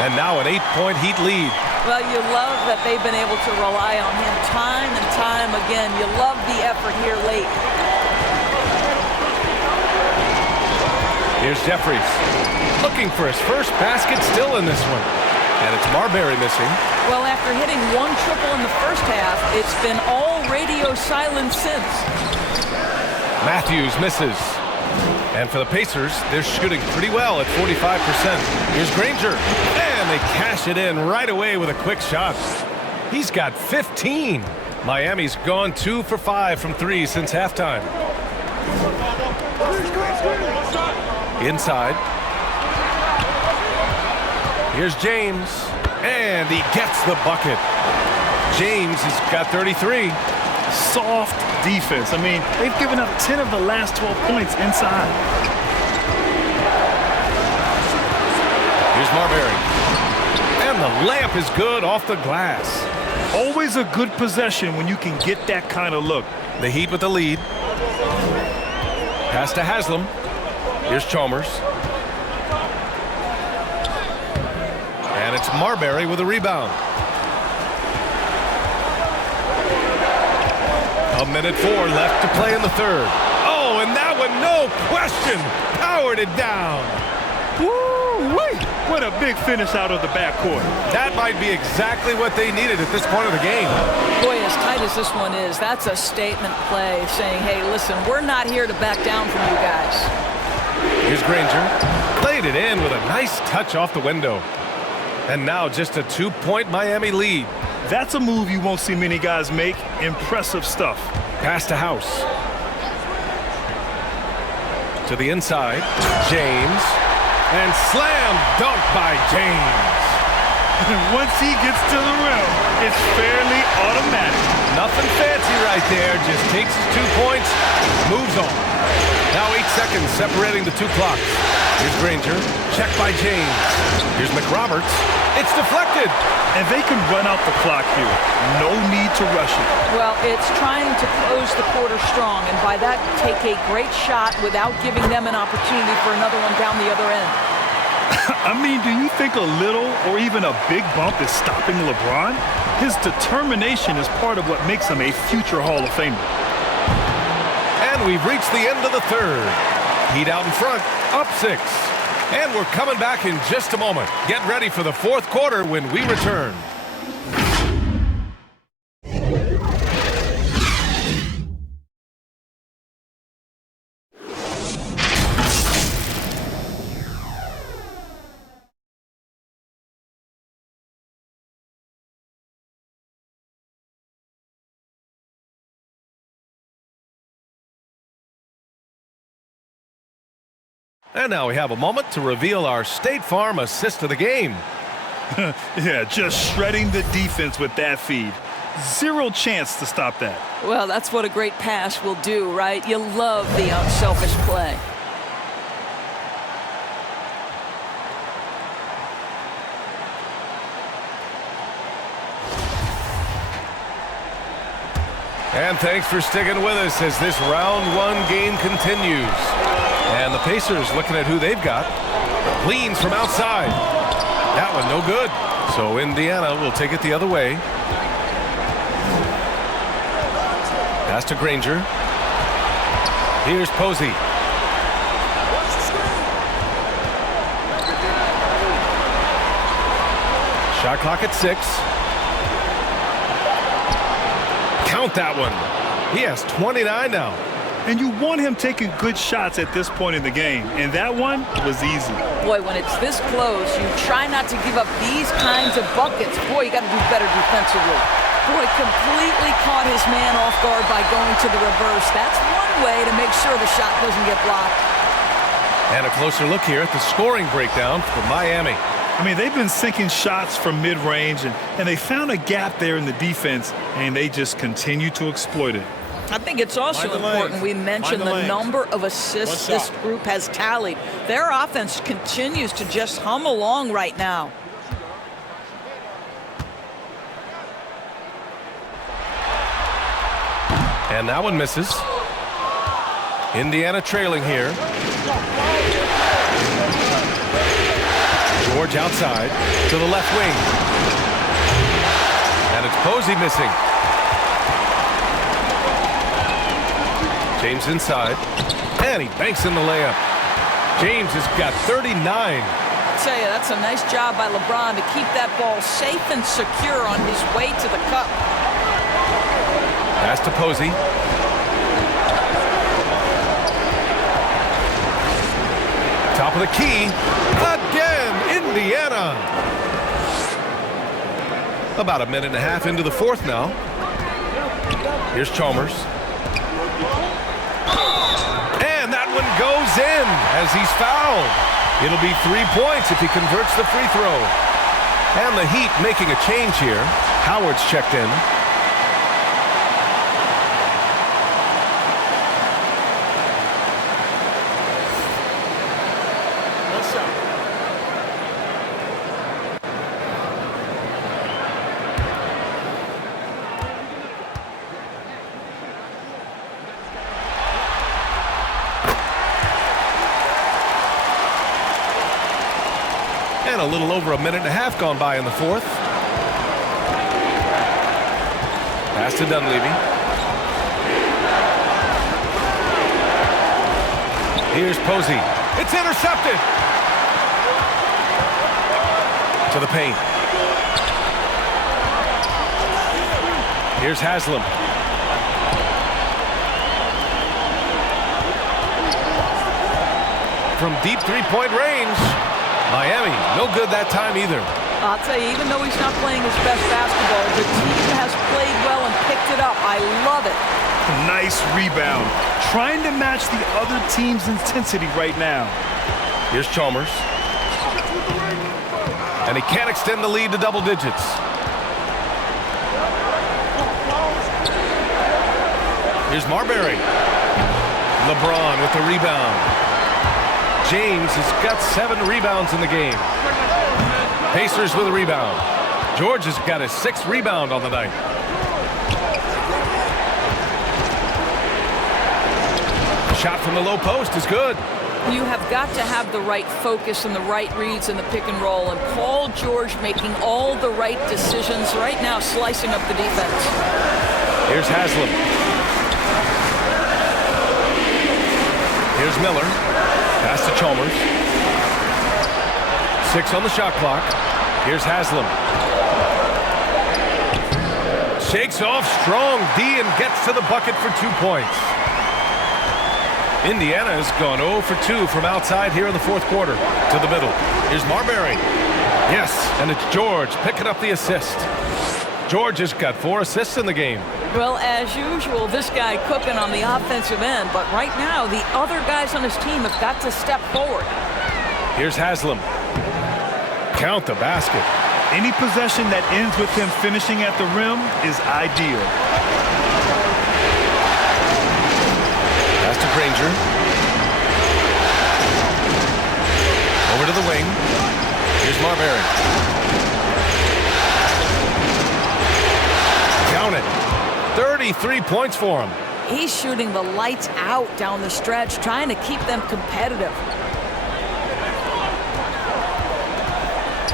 And now an 8-point Heat lead. Well, you love that they've been able to rely on him time and time again. You love the effort here late. Here's Jeffries. Looking for his first basket still in this one. And it's Marbury missing. Well, after hitting one triple in the first half, it's been all radio silence since. Matthews misses. And for the Pacers, they're shooting pretty well at 45%. Here's Granger. And they cash it in right away with a quick shot. He's got 15. Miami's gone 2 for 5 from 3 since halftime. Inside. Here's James. And he gets the bucket. James has got 33. Soft defense. I mean, they've given up 10 of the last 12 points inside. Here's Marbury. And the layup is good off the glass. Always a good possession when you can get that kind of look. The Heat with the lead. Pass to Haslam. Here's Chalmers. And it's Marbury with a rebound. A minute 4 left to play in the third. Oh, and that one, no question, powered it down. Woo-wee! What a big finish out of the backcourt. That might be exactly what they needed at this point of the game. Boy, as tight as this one is, that's a statement play saying, hey, listen, we're not here to back down from you guys. Here's Granger. Played it in with a nice touch off the window. And now just a 2-point Miami lead. That's a move you won't see many guys make. Impressive stuff. Pass to House. To the inside. James. And slam dunk by James. Once he gets to the rim, it's fairly automatic. Nothing fancy right there. Just takes his 2 points, moves on. Now 8 seconds separating the two clocks. Here's Granger. Check by James. Here's McRoberts. It's deflected. And they can run out the clock here. No need to rush it. Well, it's trying to close the quarter strong, and by that, take a great shot without giving them an opportunity for another one down the other end. I mean, do you think a little or even a big bump is stopping LeBron? His determination is part of what makes him a future Hall of Famer. And we've reached the end of the third. Heat out in front, up 6. And we're coming back in just a moment. Get ready for the fourth quarter when we return. And now we have a moment to reveal our State Farm assist of the game. Yeah, just shredding the defense with that feed. Zero chance to stop that. Well, that's what a great pass will do, right? You love the unselfish play. And thanks for sticking with us as this round one game continues. And the Pacers looking at who they've got. Leans from outside. That one no good. So Indiana will take it the other way. Pass to Granger. Here's Posey. Shot clock at 6. Count that one. He has 29 now. And you want him taking good shots at this point in the game. And that one was easy. Boy, when it's this close, you try not to give up these kinds of buckets. Boy, you got to do better defensively. Boy, completely caught his man off guard by going to the reverse. That's one way to make sure the shot doesn't get blocked. And a closer look here at the scoring breakdown for Miami. I mean, they've been sinking shots from mid-range, and they found a gap there in the defense, and they just continue to exploit it. I think it's also important we mention the number of assists this group has tallied. Their offense continues to just hum along right now. And that one misses. Indiana trailing here. George outside to the left wing. And it's Posey missing. James inside. And he banks in the layup. James has got 39. I tell you, that's a nice job by LeBron to keep that ball safe and secure on his way to the cup. Pass to Posey. Top of the key. Again, Indiana. About a minute and a half into the fourth now. Here's Chalmers. And that one goes in as he's fouled. It'll be 3 points if he converts the free throw. And the Heat making a change here. Howard's checked in. And a little over a minute and a half gone by in the fourth. Pass to Dunleavy. Here's Posey. It's intercepted. To the paint. Here's Haslam. From deep three-point range. Miami, no good that time either. I'll tell you, even though he's not playing his best basketball, the team has played well and picked it up. I love it. Nice rebound. Trying to match the other team's intensity right now. Here's Chalmers. And he can't extend the lead to double digits. Here's Marbury. LeBron with the rebound. James has got 7 rebounds in the game. Pacers with a rebound. George has got his 6th rebound on the night. Shot from the low post is good. You have got to have the right focus and the right reads in the pick and roll. And Paul George making all the right decisions right now, slicing up the defense. Here's Haslam. Here's Miller. Pass to Chalmers. 6 on the shot clock. Here's Haslam. Shakes off strong D and gets to the bucket for 2 points. Indiana has gone 0 for 2 from outside here in the fourth quarter. To the middle. Here's Marbury. Yes, and it's George picking up the assist. George has got 4 assists in the game. Well, as usual, this guy cooking on the offensive end, but right now the other guys on his team have got to step forward. Here's Haslam. Count the basket. Any possession that ends with him finishing at the rim is ideal. Pass to Granger. Over to the wing. Here's Marbury. Count it. 33 points for him. He's shooting the lights out down the stretch, trying to keep them competitive.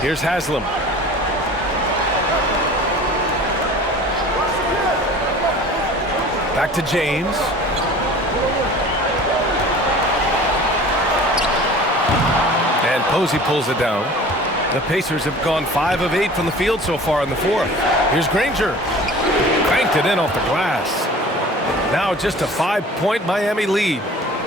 Here's Haslam. Back to James. And Posey pulls it down. The Pacers have gone 5 of 8 from the field so far in the fourth. Here's Granger. Cranked it in off the glass. Now just a 5-point Miami lead.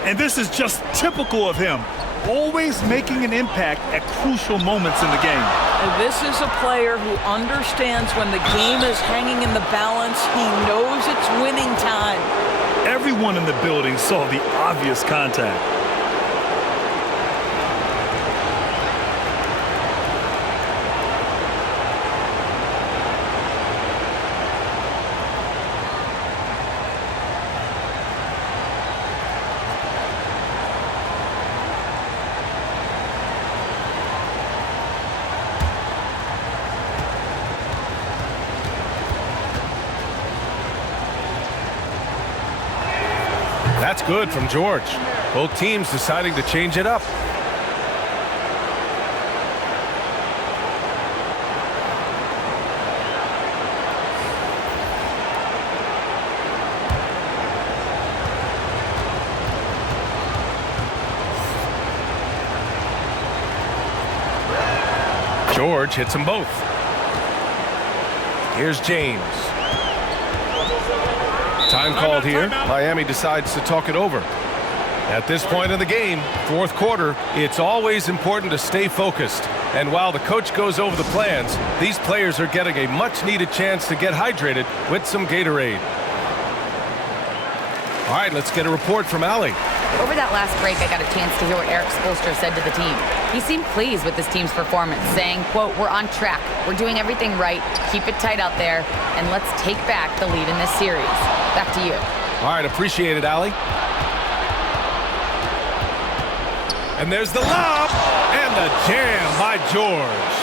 And this is just typical of him. Always making an impact at crucial moments in the game. And this is a player who understands when the game is hanging in the balance. He knows it's winning time. Everyone in the building saw the obvious contact. That's good from George. Both teams deciding to change it up. George hits them both. Here's James. Time called here. Miami decides to talk it over. At this point in the game, fourth quarter, it's always important to stay focused. And while the coach goes over the plans, these players are getting a much-needed chance to get hydrated with some Gatorade. All right, let's get a report from Allie. Over that last break, I got a chance to hear what Eric Spoelstra said to the team. He seemed pleased with this team's performance, saying, quote, "We're on track. We're doing everything right. Keep it tight out there, and let's take back the lead in this series." Back to you. All right, appreciate it, Allie. And there's the lob and the jam by George.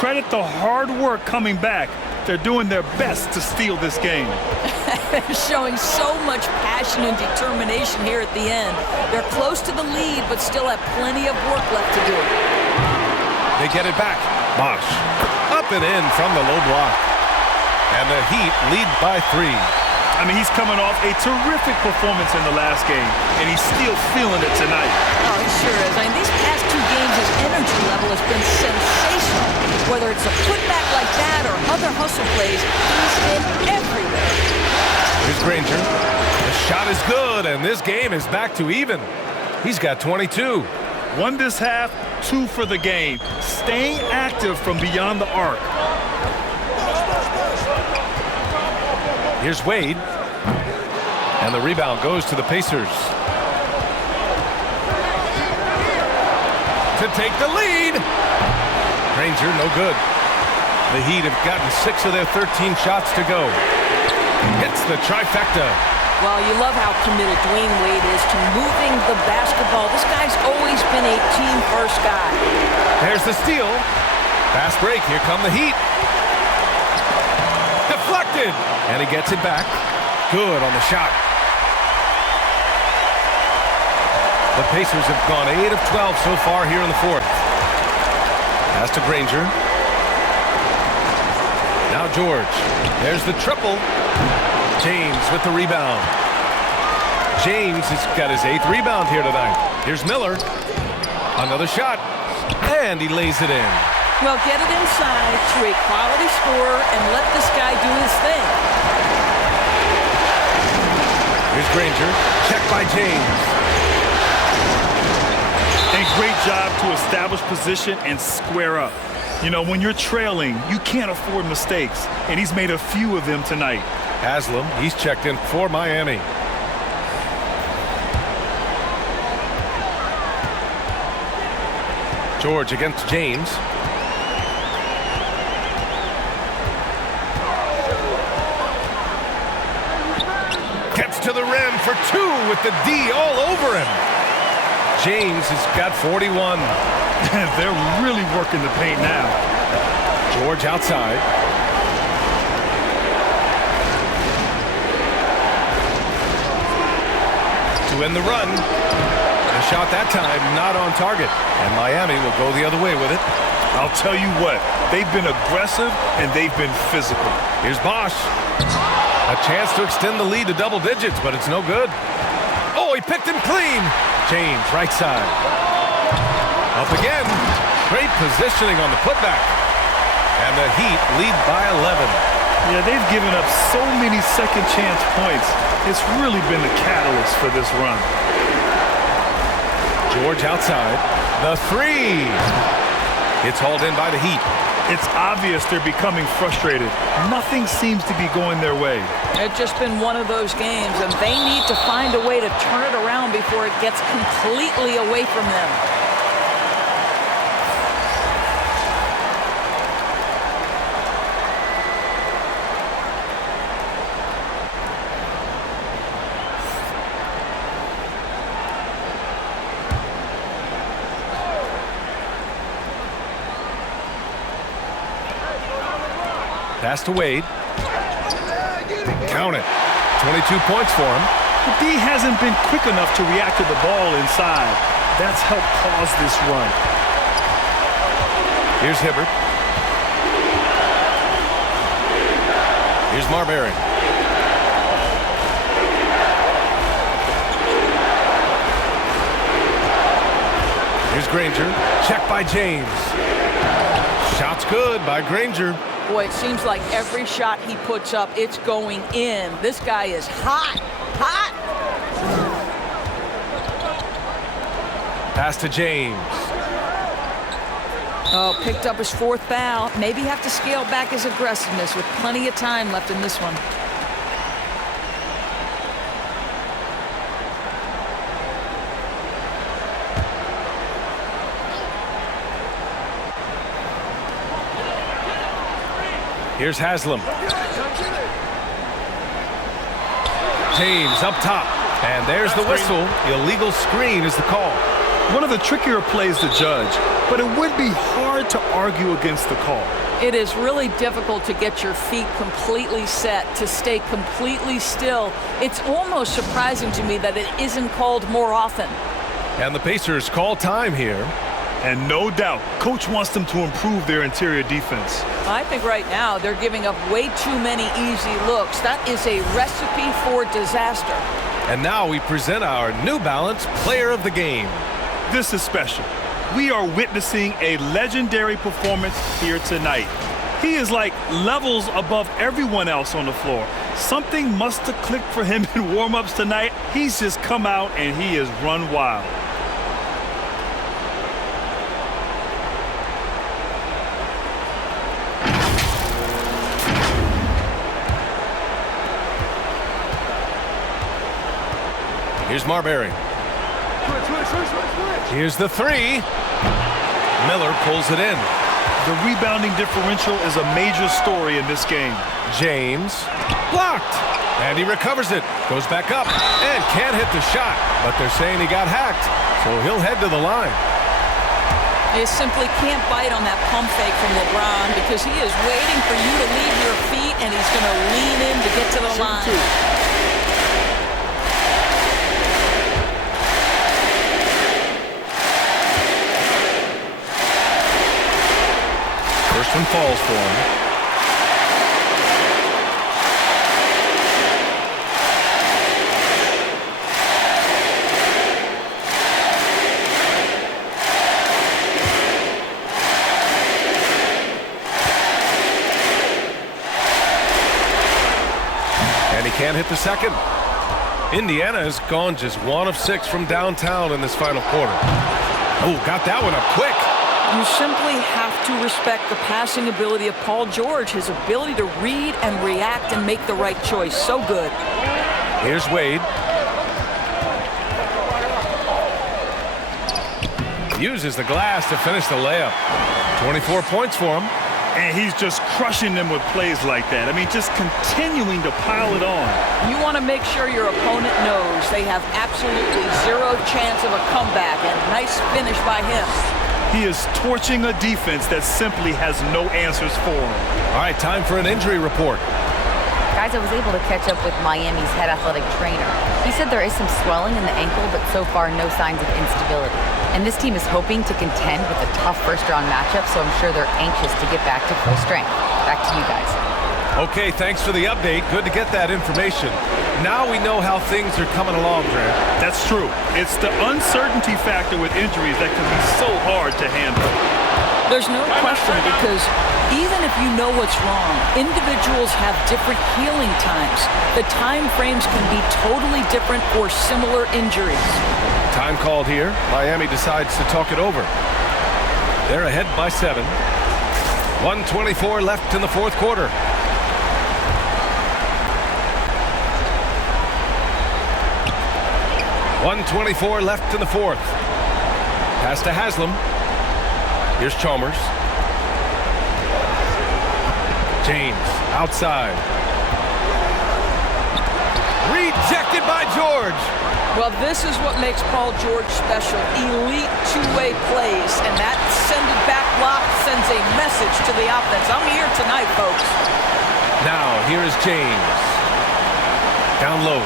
Credit the hard work coming back. They're doing their best to steal this game. They're showing so much passion and determination here at the end. They're close to the lead, but still have plenty of work left to do. They get it back. Bosh. Up and in from the low block. And the Heat lead by 3. I mean, he's coming off a terrific performance in the last game, and he's still feeling it tonight. Oh, he sure is. I mean, these past 2 games, his energy level has been sensational. Whether it's a putback like that or other hustle plays, he's been everywhere. Here's Granger. The shot is good, and this game is back to even. He's got 22. 1 this half, 2 for the game. Staying active from beyond the arc. Here's Wade. And the rebound goes to the Pacers. To take the lead. Granger, no good. The Heat have gotten 6 of their 13 shots to go. Hits the trifecta. Well, you love how committed Dwayne Wade is to moving the basketball. This guy's always been a team-first guy. There's the steal. Fast break. Here come the Heat. Deflected. And he gets it back. Good on the shot. The Pacers have gone 8 of 12 so far here in the fourth. Pass to Granger. Now George. There's the triple. James with the rebound. James has got his 8th rebound here tonight. Here's Miller. Another shot. And he lays it in. Well, get it inside to a quality scorer and let this guy do his thing. Here's Granger. Check by James. And great job to establish position and square up. You know, when you're trailing, you can't afford mistakes. And he's made a few of them tonight. Haslam, he's checked in for Miami. George against James. Gets to the rim for 2 with the D all over him. James has got 41. They're really working the paint now. George outside. win the run. The shot that time not on target, and Miami will go the other way with it. I'll tell you what, they've been aggressive and they've been physical. Here's Bosch. A chance to extend the lead to double digits, but it's no good. Oh, he picked him clean. James, right side. Up again. Great positioning on the putback. And the Heat lead by 11. Yeah, they've given up so many second chance points. It's really been the catalyst for this run. George outside. The three. It's hauled in by the Heat. It's obvious they're becoming frustrated. Nothing seems to be going their way. It's just been one of those games, and they need to find a way to turn it around before it gets completely away from them. Pass to Wade. Count it. 22 points for him. The D hasn't been quick enough to react to the ball inside. That's helped cause this run. Here's Hibbert. Here's Marbury. Here's Granger. Check by James. Shot's good by Granger. Boy, it seems like every shot he puts up, it's going in. This guy is hot, hot. Pass to James. Oh, picked up his fourth foul. Maybe have to scale back his aggressiveness with plenty of time left in this one. Here's Haslam. James up top. And there's the whistle. Illegal screen is the call. One of the trickier plays to judge, but it would be hard to argue against the call. It is really difficult to get your feet completely set, to stay completely still. It's almost surprising to me that it isn't called more often. And the Pacers call time here. And no doubt, Coach wants them to improve their interior defense. I think right now they're giving up way too many easy looks. That is a recipe for disaster. And now we present our New Balance Player of the Game. This is special. We are witnessing a legendary performance here tonight. He is like levels above everyone else on the floor. Something must have clicked for him in warm-ups tonight. He's just come out and he has run wild. Here's Marbury. Here's the three. Miller pulls it in. The rebounding differential is a major story in this game. James blocked. And he recovers it. Goes back up and can't hit the shot. But they're saying he got hacked. So he'll head to the line. You simply can't bite on that pump fake from LeBron because he is waiting for you to leave your feet and he's going to lean in to get to the line. First one falls for him. And he can't hit the second. Indiana has gone just 1 of 6 from downtown in this final quarter. Oh, got that one up quick. You simply have to respect the passing ability of Paul George, his ability to read and react and make the right choice. So good. Here's Wade. Uses the glass to finish the layup. 24 points for him. And he's just crushing them with plays like that. I mean, just continuing to pile it on. You want to make sure your opponent knows they have absolutely zero chance of a comeback, and nice finish by him. He is torching a defense that simply has no answers for him. All right, time for an injury report. Guys, I was able to catch up with Miami's head athletic trainer. He said there is some swelling in the ankle, but so far no signs of instability. And this team is hoping to contend with a tough first-round matchup, so I'm sure they're anxious to get back to full strength. Back to you guys. Okay, thanks for the update. Good to get that information. Now we know how things are coming along, Grant. That's true. It's the uncertainty factor with injuries that can be so hard to handle. There's no question, because even if you know what's wrong, individuals have different healing times. The time frames can be totally different for similar injuries. Time called here. Miami decides to talk it over. They're ahead by 7. 1:24 left in the fourth quarter. .124 left in the fourth. Pass to Haslam. Here's Chalmers. James outside. Rejected by George. Well, this is what makes Paul George special. Elite two-way plays, and that send-it back block sends a message to the offense. I'm here tonight, folks. Now, here is James. Down low.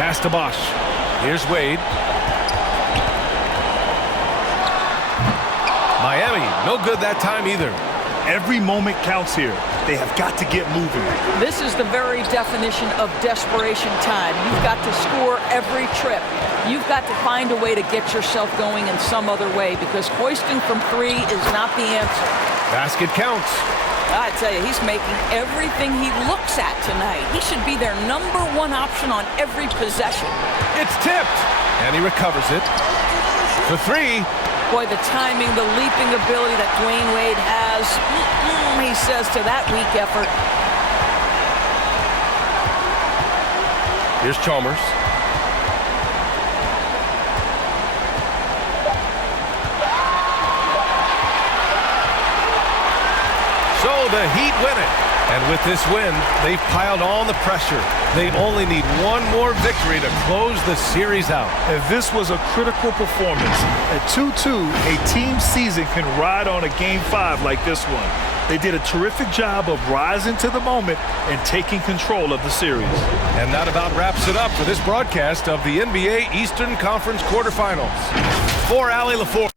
Pass to Bosch. Here's Wade. Miami, no good that time either. Every moment counts here. They have got to get moving. This is the very definition of desperation time. You've got to score every trip. You've got to find a way to get yourself going in some other way, because hoisting from 3 is not the answer. Basket counts. I tell you, he's making everything he looks at tonight. He should be their #1 option on every possession. It's tipped, and he recovers it for 3. Boy, the timing, the leaping ability that Dwayne Wade has, he says to that weak effort. Here's Chalmers. So the Heat win it. And with this win, they've piled on the pressure. They only need one more victory to close the series out. And this was a critical performance. At 2-2, a team season can ride on a Game 5 like this one. They did a terrific job of rising to the moment and taking control of the series. And that about wraps it up for this broadcast of the NBA Eastern Conference quarterfinals. For Allie LaForge.